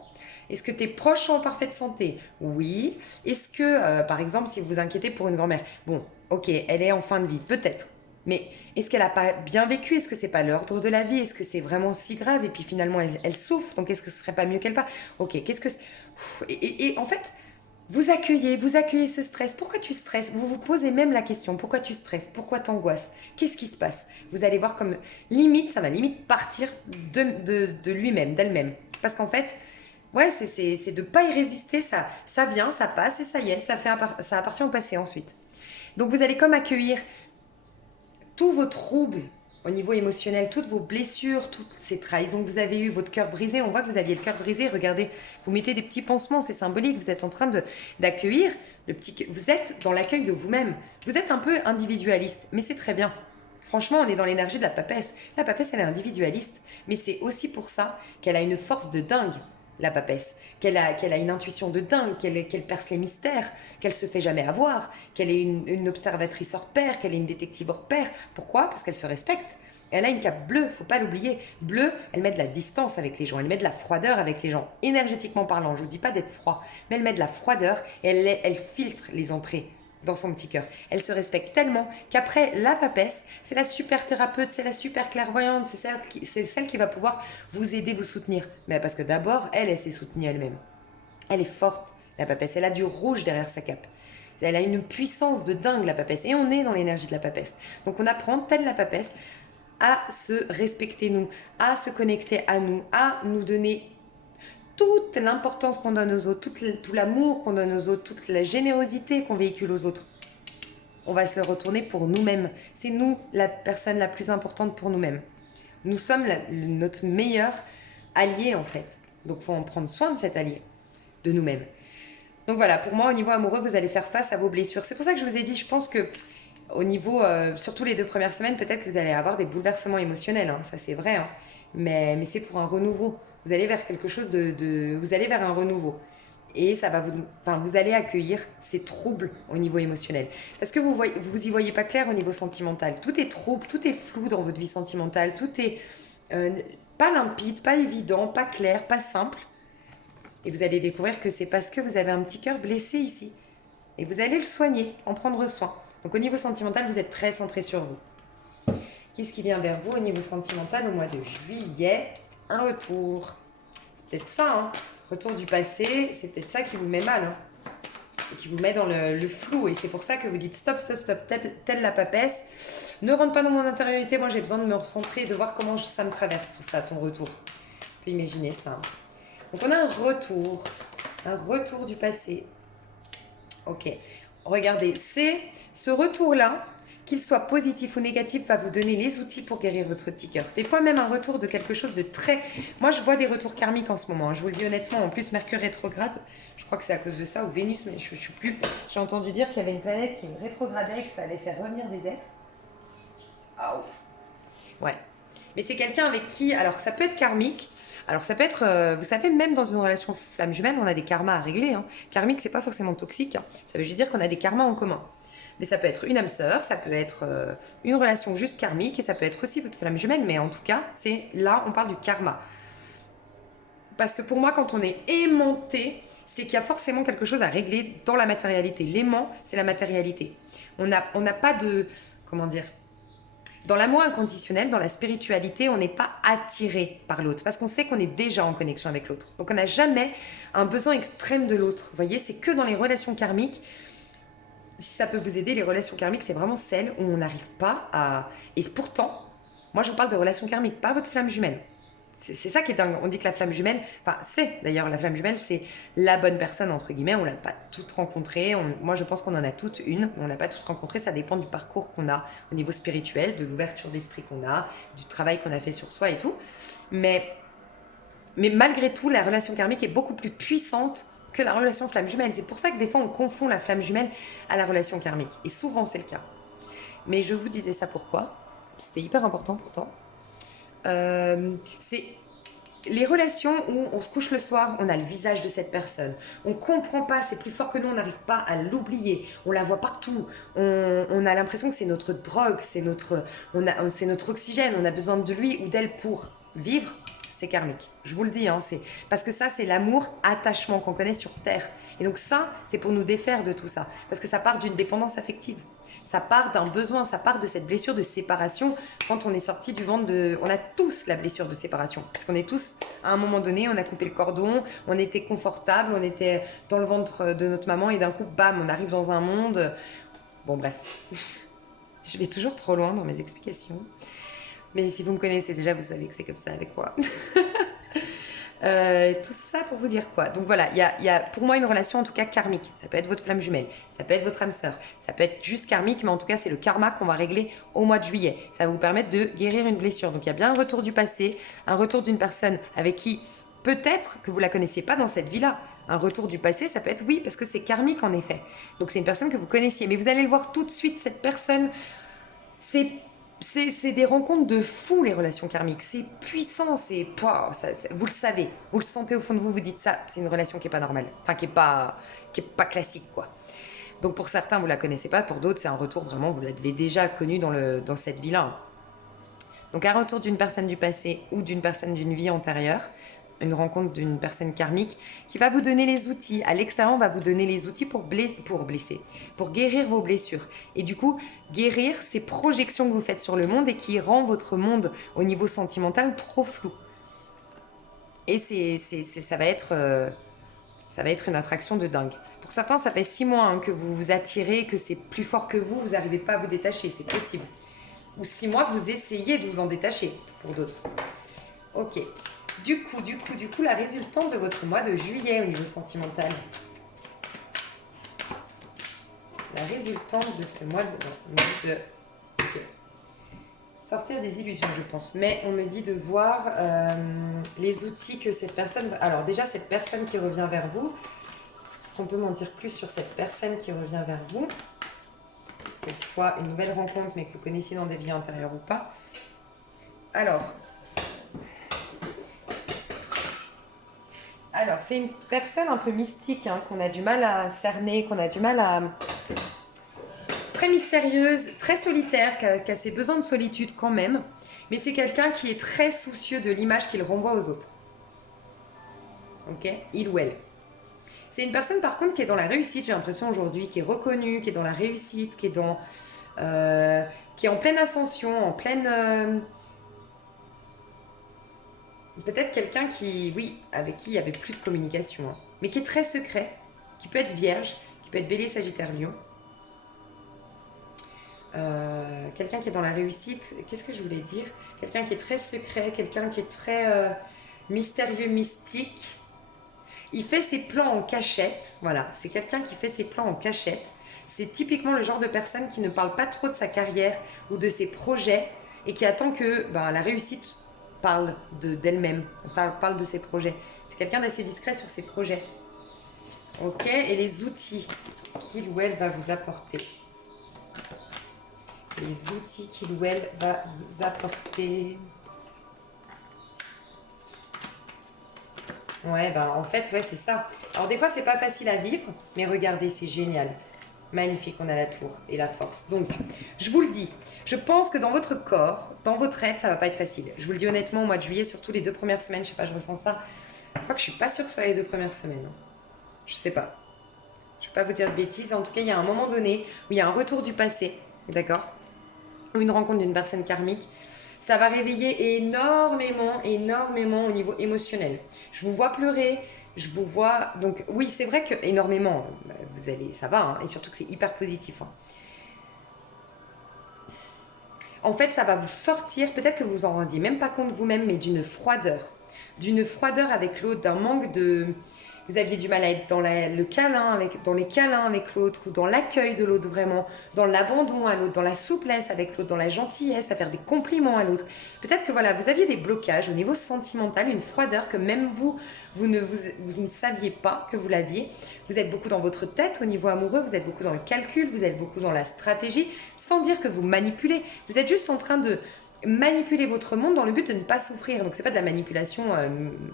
Est-ce que tes proches sont en parfaite santé? Oui. Est-ce que, par exemple, si vous vous inquiétez pour une grand-mère, bon, ok, elle est en fin de vie, peut-être. Mais est-ce qu'elle n'a pas bien vécu? Est-ce que c'est pas l'ordre de la vie? Est-ce que c'est vraiment si grave? Et puis finalement, elle souffre, donc est-ce que ce serait pas mieux qu'elle parte? Ok, qu'est-ce que... Et en fait, vous accueillez ce stress. Pourquoi tu stresses? Vous vous posez même la question, pourquoi tu stresses? Pourquoi t'angoisses? Qu'est-ce qui se passe? Vous allez voir comme limite, ça va limite partir de lui-même, d'elle-même. Parce qu'en fait... Ouais, c'est de ne pas y résister, ça vient, ça passe et ça y est, ça appartient au passé ensuite. Donc vous allez comme accueillir tous vos troubles au niveau émotionnel, toutes vos blessures, toutes ces trahisons que vous avez eues, votre cœur brisé. On voit que vous aviez le cœur brisé, regardez, vous mettez des petits pansements, c'est symbolique, vous êtes en train d'accueillir vous êtes dans l'accueil de vous-même. Vous êtes un peu individualiste, mais c'est très bien. Franchement, on est dans l'énergie de la papesse. La papesse, elle est individualiste, mais c'est aussi pour ça qu'elle a une force de dingue. La papesse, qu'elle a une intuition de dingue, qu'elle perce les mystères, qu'elle se fait jamais avoir, qu'elle est une observatrice hors pair, qu'elle est une détective hors pair. Pourquoi? Parce qu'elle se respecte. Elle a une cape bleue, faut pas l'oublier. Bleue, elle met de la distance avec les gens, elle met de la froideur avec les gens, énergétiquement parlant. Je vous dis pas d'être froid, mais elle met de la froideur et elle filtre les entrées dans son petit cœur. Elle se respecte tellement qu'après, la papesse, c'est la super thérapeute, c'est la super clairvoyante, c'est celle qui va pouvoir vous aider, vous soutenir. Mais parce que d'abord, elle s'est soutenue elle-même. Elle est forte, la papesse. Elle a du rouge derrière sa cape. Elle a une puissance de dingue, la papesse. Et on est dans l'énergie de la papesse. Donc on apprend, telle la papesse, à se respecter nous, à se connecter à nous donner toute l'importance qu'on donne aux autres, tout l'amour qu'on donne aux autres, toute la générosité qu'on véhicule aux autres. On va se le retourner pour nous-mêmes. C'est nous la personne la plus importante pour nous-mêmes. Nous sommes notre meilleur allié en fait. Donc il faut en prendre soin de cet allié, de nous-mêmes. Donc voilà, pour moi au niveau amoureux, vous allez faire face à vos blessures. C'est pour ça que je vous ai dit, je pense que au niveau, surtout les 2 premières semaines, peut-être que vous allez avoir des bouleversements émotionnels, hein, ça c'est vrai, hein, mais c'est pour un renouveau. Vous allez vers quelque chose vous allez vers un renouveau. Et ça va vous allez accueillir ces troubles au niveau émotionnel. Parce que vous y voyez pas clair au niveau sentimental. Tout est trouble, tout est flou dans votre vie sentimentale, tout est pas limpide, pas évident, pas clair, pas simple. Et vous allez découvrir que c'est parce que vous avez un petit cœur blessé ici. Et vous allez le soigner, en prendre soin. Donc au niveau sentimental, vous êtes très centré sur vous. Qu'est-ce qui vient vers vous au niveau sentimental au mois de juillet? Un retour. C'est peut-être ça, hein. Retour du passé, c'est peut-être ça qui vous met mal. Hein. Et qui vous met dans le flou. Et c'est pour ça que vous dites stop, stop, stop, telle la papesse. Ne rentre pas dans mon intériorité, moi j'ai besoin de me recentrer et de voir comment ça me traverse tout ça, ton retour. Tu peux imaginer ça. Donc on a un retour du passé. Ok, regardez, c'est ce retour-là, qu'il soit positif ou négatif, va vous donner les outils pour guérir votre petit cœur. Des fois même un retour de quelque chose de très... Moi je vois des retours karmiques en ce moment, hein, je vous le dis honnêtement, en plus Mercure rétrograde, je crois que c'est à cause de ça, ou Vénus, mais je ne suis plus... J'ai entendu dire qu'il y avait une planète qui rétrogradait, que ça allait faire revenir des ex. Ah ouais. Mais c'est quelqu'un avec qui... Alors ça peut être karmique, alors ça peut être, vous savez, même dans une relation flamme jumelle, on a des karmas à régler. Hein. Karmique, c'est pas forcément toxique. Hein. Ça veut juste dire qu'on a des karmas en commun. Mais ça peut être une âme sœur, ça peut être une relation juste karmique, et ça peut être aussi votre flamme jumelle. Mais en tout cas, c'est là, on parle du karma. Parce que pour moi, quand on est aimanté, c'est qu'il y a forcément quelque chose à régler dans la matérialité. L'aimant, c'est la matérialité. On n'a pas de... Comment dire ? Dans l'amour inconditionnel, dans la spiritualité, on n'est pas attiré par l'autre parce qu'on sait qu'on est déjà en connexion avec l'autre. Donc on n'a jamais un besoin extrême de l'autre. Vous voyez, c'est que dans les relations karmiques, si ça peut vous aider, les relations karmiques, c'est vraiment celles où on n'arrive pas à... Et pourtant, moi je vous parle de relations karmiques, pas votre flamme jumelle. C'est ça qui est dingue. On dit que la flamme jumelle, enfin c'est d'ailleurs la flamme jumelle, c'est la bonne personne entre guillemets. On l'a pas toutes rencontrée. Moi je pense qu'on en a toutes une. On l'a pas toutes rencontrée. Ça dépend du parcours qu'on a au niveau spirituel, de l'ouverture d'esprit qu'on a, du travail qu'on a fait sur soi et tout. Mais malgré tout, la relation karmique est beaucoup plus puissante que la relation flamme jumelle. C'est pour ça que des fois on confond la flamme jumelle à la relation karmique. Et souvent c'est le cas. Mais je vous disais ça pourquoi? C'était hyper important pourtant. C'est les relations où on se couche le soir, on a le visage de cette personne, on comprend pas, c'est plus fort que nous, on n'arrive pas à l'oublier, on la voit partout, on a l'impression que c'est notre drogue, c'est notre oxygène, on a besoin de lui ou d'elle pour vivre. C'est karmique, je vous le dis, hein, parce que ça c'est l'amour, attachement qu'on connaît sur Terre. Et donc ça, c'est pour nous défaire de tout ça, parce que ça part d'une dépendance affective. Ça part d'un besoin, ça part de cette blessure de séparation quand on est sorti du ventre de... On a tous la blessure de séparation, puisqu'on est tous, à un moment donné, on a coupé le cordon, on était confortable, on était dans le ventre de notre maman et d'un coup, bam, on arrive dans un monde... Bon, bref. Je vais toujours trop loin dans mes explications. Mais si vous me connaissez déjà, vous savez que c'est comme ça avec moi. Tout ça pour vous dire quoi? Donc voilà, il y a pour moi une relation en tout cas karmique. Ça peut être votre flamme jumelle, ça peut être votre âme sœur, ça peut être juste karmique, mais en tout cas c'est le karma qu'on va régler au mois de juillet. Ça va vous permettre de guérir une blessure. Donc il y a bien un retour du passé, un retour d'une personne avec qui peut-être que vous la connaissiez pas dans cette vie-là. Un retour du passé, ça peut être oui, parce que c'est karmique en effet. Donc c'est une personne que vous connaissiez, mais vous allez le voir tout de suite, cette personne, c'est des rencontres de fou, les relations karmiques. C'est puissant, vous le savez, vous le sentez au fond de vous, vous dites ça, c'est une relation qui est pas normale, enfin qui est pas classique quoi. Donc pour certains vous la connaissez pas, pour d'autres c'est un retour vraiment, vous l'avez déjà connu dans cette vie-là. Donc un retour d'une personne du passé ou d'une personne d'une vie antérieure, une rencontre d'une personne karmique qui va vous donner les outils. À l'extérieur, on va vous donner les outils pour blesser, pour guérir vos blessures. Et du coup, guérir ces projections que vous faites sur le monde et qui rend votre monde au niveau sentimental trop flou. Et ça va être une attraction de dingue. Pour certains, ça fait 6 mois hein, que vous vous attirez, que c'est plus fort que vous n'arrivez pas à vous détacher, c'est possible. Ou 6 mois que vous essayez de vous en détacher, pour d'autres. Ok. Du coup, la résultante de votre mois de juillet au niveau sentimental. La résultante de ce mois de... Ok. Sortir des illusions, je pense. Mais on me dit de voir les outils que cette personne... Alors déjà, cette personne qui revient vers vous, est-ce qu'on peut m'en dire plus sur cette personne qui revient vers vous? Qu'elle soit une nouvelle rencontre, mais que vous connaissiez dans des vies antérieures ou pas. Alors, c'est une personne un peu mystique, hein, qu'on a du mal à cerner, qu'on a du mal à... Très mystérieuse, très solitaire, qui a ses besoins de solitude quand même. Mais c'est quelqu'un qui est très soucieux de l'image qu'il renvoie aux autres. Ok? Il ou elle. C'est une personne par contre qui est dans la réussite, j'ai l'impression aujourd'hui, qui est reconnue, qui est dans la réussite, qui est en pleine ascension, en pleine... Peut-être quelqu'un qui, oui, avec qui il n'y avait plus de communication, hein, mais qui est très secret, qui peut être vierge, qui peut être bélier, sagittaire, lion. Quelqu'un qui est dans la réussite, qu'est-ce que je voulais dire? Quelqu'un qui est très secret, quelqu'un qui est très mystérieux, mystique. Il fait ses plans en cachette, voilà, c'est quelqu'un qui fait ses plans en cachette. C'est typiquement le genre de personne qui ne parle pas trop de sa carrière ou de ses projets et qui attend que la réussite parle d'elle-même, enfin parle de ses projets. C'est quelqu'un d'assez discret sur ses projets. Ok, et les outils qu'il ou elle va vous apporter. Les outils qu'il ou elle va vous apporter. Ouais, en fait, ouais, c'est ça. Alors des fois, c'est pas facile à vivre, mais regardez, c'est génial. Magnifique, on a la tour et la force. Donc, je vous le dis, je pense que dans votre corps, dans votre être, ça va pas être facile. Je vous le dis honnêtement, au mois de juillet, surtout les 2 premières semaines, je sais pas, je ressens ça. Je crois que je suis pas sûre que ce soit les 2 premières semaines. Je sais pas. Je vais pas vous dire de bêtises. En tout cas, il y a un moment donné où il y a un retour du passé, d'accord? Ou une rencontre d'une personne karmique. Ça va réveiller énormément au niveau émotionnel. Je vous vois pleurer, je vous vois... Donc oui, c'est vrai que énormément, vous allez, ça va, hein, et surtout que c'est hyper positif. Hein. En fait, ça va vous sortir, peut-être que vous en rendiez même pas compte vous-même, mais d'une froideur. D'une froideur avec l'autre, d'un manque de... Vous aviez du mal à être dans le câlin dans les câlins avec l'autre, ou dans l'accueil de l'autre vraiment, dans l'abandon à l'autre, dans la souplesse avec l'autre, dans la gentillesse, à faire des compliments à l'autre. Peut-être que voilà, vous aviez des blocages au niveau sentimental, une froideur que même vous ne saviez pas que vous l'aviez. Vous êtes beaucoup dans votre tête au niveau amoureux, vous êtes beaucoup dans le calcul, vous êtes beaucoup dans la stratégie, sans dire que vous manipulez. Vous êtes juste en train de manipuler votre monde dans le but de ne pas souffrir. Donc c'est pas de la manipulation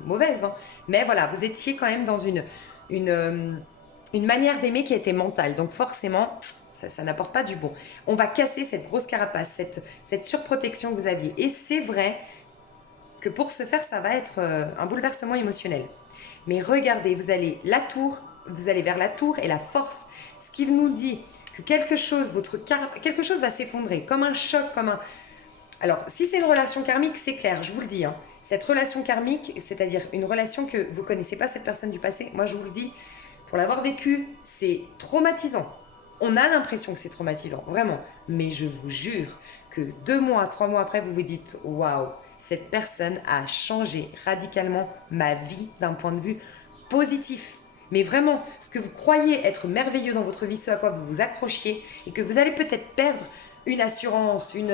mauvaise, hein. Mais voilà, vous étiez quand même dans une manière d'aimer qui était mentale. Donc forcément, ça n'apporte pas du bon. On va casser cette grosse carapace, cette surprotection que vous aviez. Et c'est vrai que pour ce faire, ça va être un bouleversement émotionnel. Mais regardez, vous allez vers la tour et la force. Ce qui nous dit que quelque chose va s'effondrer, comme un choc, comme un... Alors, si c'est une relation karmique, c'est clair, je vous le dis. Hein. Cette relation karmique, c'est-à-dire une relation que vous ne connaissez pas cette personne du passé, moi je vous le dis, pour l'avoir vécu, c'est traumatisant. On a l'impression que c'est traumatisant, vraiment. Mais je vous jure que 2 mois, 3 mois après, vous vous dites « Waouh, cette personne a changé radicalement ma vie d'un point de vue positif ». Mais vraiment, ce que vous croyez être merveilleux dans votre vie, ce à quoi vous vous accrochiez et que vous allez peut-être perdre une assurance, il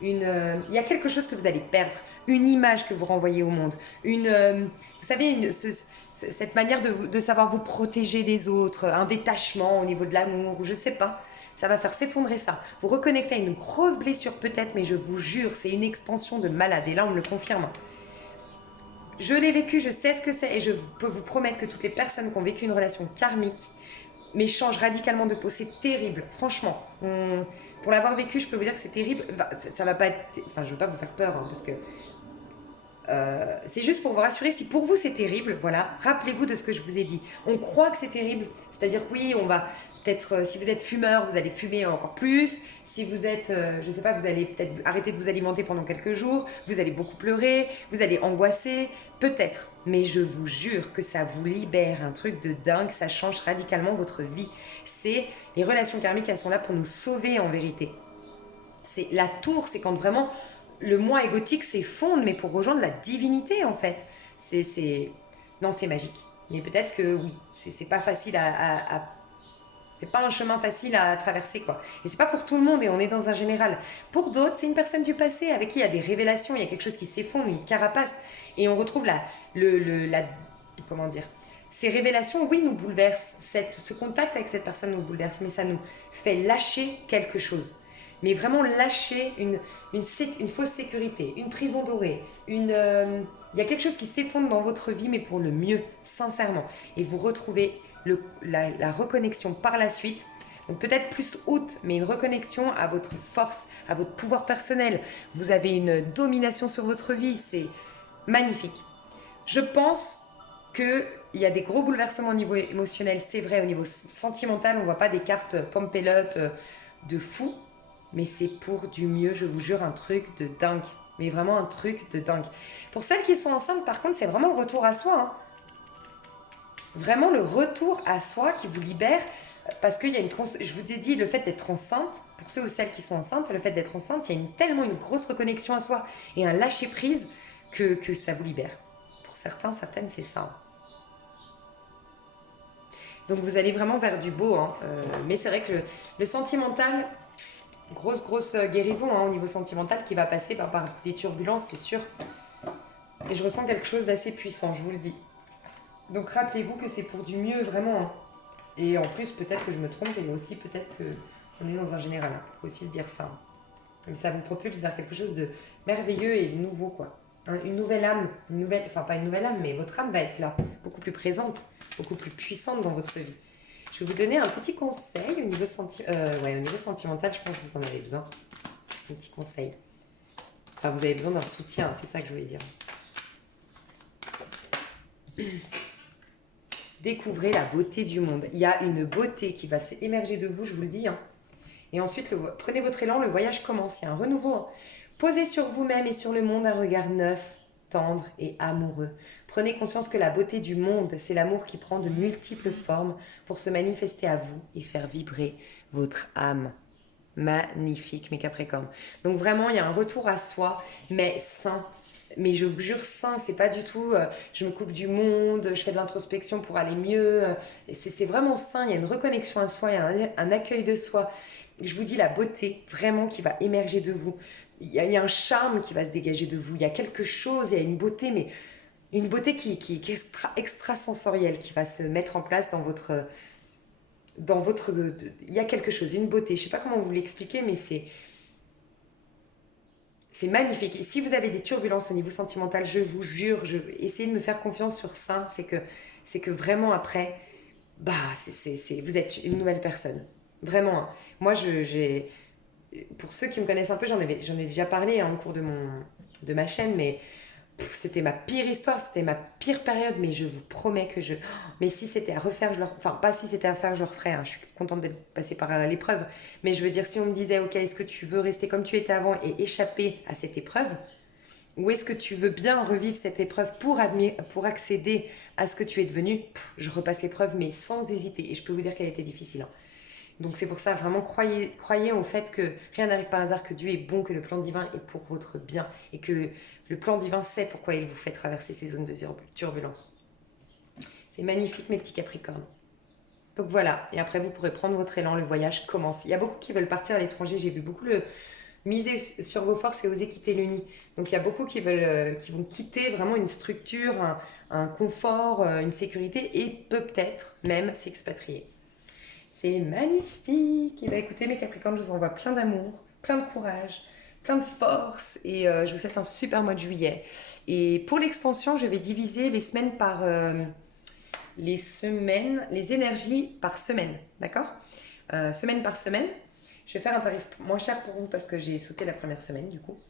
y a quelque chose que vous allez perdre, une image que vous renvoyez au monde, vous savez, cette manière de savoir vous protéger des autres, un détachement au niveau de l'amour, ou je sais pas, ça va faire s'effondrer ça. Vous reconnectez à une grosse blessure peut-être, mais je vous jure, c'est une expansion de malade, et là on me le confirme. Je l'ai vécu, je sais ce que c'est, et je peux vous promettre que toutes les personnes qui ont vécu une relation karmique mais change radicalement de peau. C'est terrible, franchement. Pour l'avoir vécu, je peux vous dire que c'est terrible. Ça va pas être... Enfin, je veux pas vous faire peur, hein, parce que c'est juste pour vous rassurer, si pour vous c'est terrible, voilà, rappelez-vous de ce que je vous ai dit. On croit que c'est terrible, c'est-à-dire que oui, on va peut-être, si vous êtes fumeur, vous allez fumer encore plus. Si vous êtes, je sais pas, vous allez peut-être arrêter de vous alimenter pendant quelques jours, vous allez beaucoup pleurer, vous allez angoisser, peut-être. Mais je vous jure que ça vous libère, un truc de dingue, ça change radicalement votre vie. Les relations karmiques, elles sont là pour nous sauver en vérité. C'est la tour, c'est quand vraiment le moi égotique s'effondre, mais pour rejoindre la divinité en fait. Non, c'est magique. Mais peut-être que oui, c'est pas facile c'est pas un chemin facile à traverser quoi. Et c'est pas pour tout le monde et on est dans un général. Pour d'autres, c'est une personne du passé avec qui il y a des révélations, il y a quelque chose qui s'effondre, une carapace, et on retrouve comment dire. Ces révélations, oui, nous bouleversent. Ce contact avec cette personne nous bouleverse, mais ça nous fait lâcher quelque chose. Mais vraiment lâcher une fausse sécurité, une prison dorée, il y a quelque chose qui s'effondre dans votre vie, mais pour le mieux, sincèrement. Et vous retrouvez la reconnexion par la suite, donc peut-être plus haute, mais une reconnexion à votre force, à votre pouvoir personnel. Vous avez une domination sur votre vie, c'est magnifique. Je pense qu'il y a des gros bouleversements au niveau émotionnel, c'est vrai, au niveau sentimental, on ne voit pas des cartes pump it up de fou, mais c'est pour du mieux, je vous jure, un truc de dingue. Mais vraiment un truc de dingue. Pour celles qui sont enceintes, par contre, c'est vraiment le retour à soi. Hein. Vraiment le retour à soi qui vous libère. Parce qu'il y a je vous ai dit, le fait d'être enceinte, pour ceux ou celles qui sont enceintes, le fait d'être enceinte, il y a tellement une grosse reconnexion à soi et un lâcher-prise que ça vous libère. Pour certains, certaines, c'est ça. Hein. Donc vous allez vraiment vers du beau. Hein. Mais c'est vrai que le sentimental... Grosse guérison hein, au niveau sentimental qui va passer par des turbulences, c'est sûr. Et je ressens quelque chose d'assez puissant, je vous le dis. Donc rappelez-vous que c'est pour du mieux, vraiment. Hein. Et en plus, peut-être que je me trompe, et aussi peut-être qu'on est dans un général. Il faut aussi se dire ça. Mais ça vous propulse vers quelque chose de merveilleux et de nouveau, quoi. Une nouvelle âme, enfin pas une nouvelle âme, mais votre âme va être là, beaucoup plus présente, beaucoup plus puissante dans votre vie. Je vais vous donner un petit conseil au niveau, au niveau sentimental, je pense que vous en avez besoin. Un petit conseil. Enfin, vous avez besoin d'un soutien, c'est ça que je voulais dire. Découvrez la beauté du monde. Il y a une beauté qui va émerger de vous, je vous le dis. Hein. Et ensuite, prenez votre élan, le voyage commence. Il y a un renouveau. Hein. Posez sur vous-même et sur le monde un regard neuf, tendre et amoureux. Prenez conscience que la beauté du monde, c'est l'amour qui prend de multiples formes pour se manifester à vous et faire vibrer votre âme. Magnifique, mes Capricornes. Donc vraiment, il y a un retour à soi, mais sain. Mais je vous jure, sain, c'est pas du tout je me coupe du monde, je fais de l'introspection pour aller mieux. C'est vraiment sain, il y a une reconnexion à soi, il y a un accueil de soi. Je vous dis la beauté vraiment qui va émerger de vous. Il y a un charme qui va se dégager de vous. Il y a quelque chose, il y a une beauté, mais une beauté qui est extrasensorielle, qui va se mettre en place dans votre... Il y a quelque chose, une beauté. Je ne sais pas comment vous l'expliquer, mais c'est magnifique. Et si vous avez des turbulences au niveau sentimental, je vous jure, essayez de me faire confiance sur ça. C'est que vraiment après, vous êtes une nouvelle personne. Vraiment. Hein. Moi, pour ceux qui me connaissent un peu, j'en ai déjà parlé hein, au cours de ma chaîne, mais c'était ma pire histoire, c'était ma pire période, mais je vous promets que mais si c'était à refaire, enfin, pas si c'était à faire, je le referais. Hein. Je suis contente d'être passée par l'épreuve. Mais je veux dire, si on me disait, ok, est-ce que tu veux rester comme tu étais avant et échapper à cette épreuve? Ou est-ce que tu veux bien revivre cette épreuve pour accéder à ce que tu es devenu? Je repasse l'épreuve, mais sans hésiter. Et je peux vous dire qu'elle était difficile. Hein. Donc c'est pour ça, vraiment, croyez au fait que rien n'arrive par hasard, que Dieu est bon, que le plan divin est pour votre bien et que le plan divin sait pourquoi il vous fait traverser ces zones de turbulence. C'est magnifique, mes petits Capricornes. Donc voilà, et après vous pourrez prendre votre élan, le voyage commence. Il y a beaucoup qui veulent partir à l'étranger, j'ai vu beaucoup miser sur vos forces et oser quitter le nid. Donc il y a beaucoup qui vont quitter vraiment une structure, un confort, une sécurité et peut-être même s'expatrier. C'est magnifique. Et bien écoutez mes Capricornes, je vous envoie plein d'amour, plein de courage, plein de force et je vous souhaite un super mois de juillet. Et pour l'extension, je vais diviser les semaines par les semaines, les énergies par semaine, d'accord? Semaine par semaine. Je vais faire un tarif moins cher pour vous parce que j'ai sauté la première semaine du coup.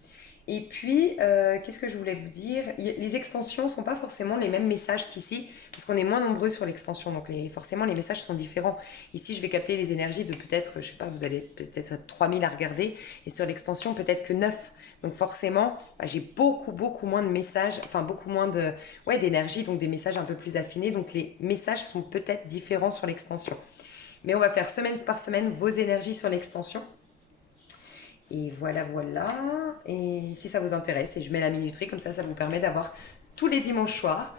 Et puis, qu'est-ce que je voulais vous dire? Les extensions ne sont pas forcément les mêmes messages qu'ici, parce qu'on est moins nombreux sur l'extension, donc forcément les messages sont différents. Ici, je vais capter les énergies de peut-être, je sais pas, vous allez peut-être être 3000 à regarder, et sur l'extension, peut-être que 9. Donc forcément, bah, j'ai beaucoup moins de messages, enfin beaucoup moins de, ouais, d'énergie, donc des messages un peu plus affinés, donc les messages sont peut-être différents sur l'extension. Mais on va faire semaine par semaine vos énergies sur l'extension. Et voilà, voilà. Et si ça vous intéresse, et je mets la minuterie, comme ça vous permet d'avoir tous les dimanches soirs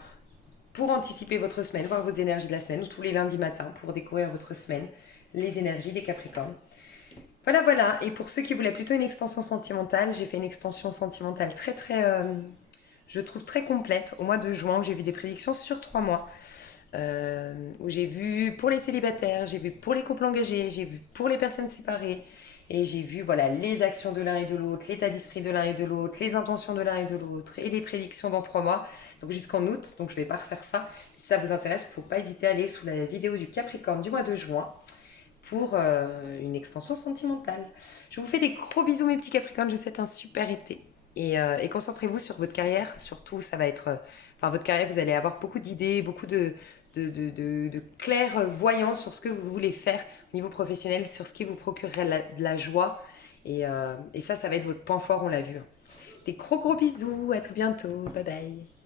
pour anticiper votre semaine, voir vos énergies de la semaine, ou tous les lundis matins pour découvrir votre semaine, les énergies des Capricornes. Voilà, voilà. Et pour ceux qui voulaient plutôt une extension sentimentale, j'ai fait une extension sentimentale je trouve très complète au mois de juin, où j'ai vu des prédictions sur 3 mois. Où j'ai vu pour les célibataires, j'ai vu pour les couples engagés, j'ai vu pour les personnes séparées, et j'ai vu voilà les actions de l'un et de l'autre, l'état d'esprit de l'un et de l'autre, les intentions de l'un et de l'autre, et les prédictions dans 3 mois, donc jusqu'en août, donc je vais pas refaire ça. Si ça vous intéresse, il ne faut pas hésiter à aller sous la vidéo du Capricorne du mois de juin pour une extension sentimentale. Je vous fais des gros bisous mes petits Capricornes, je vous souhaite un super été. Et concentrez-vous sur votre carrière, surtout ça va être... Enfin, votre carrière, vous allez avoir beaucoup d'idées, beaucoup de clairvoyance sur ce que vous voulez faire au niveau professionnel, sur ce qui vous procurerait de la joie. Et ça va être votre point fort, on l'a vu. Des gros bisous, à tout bientôt, bye bye.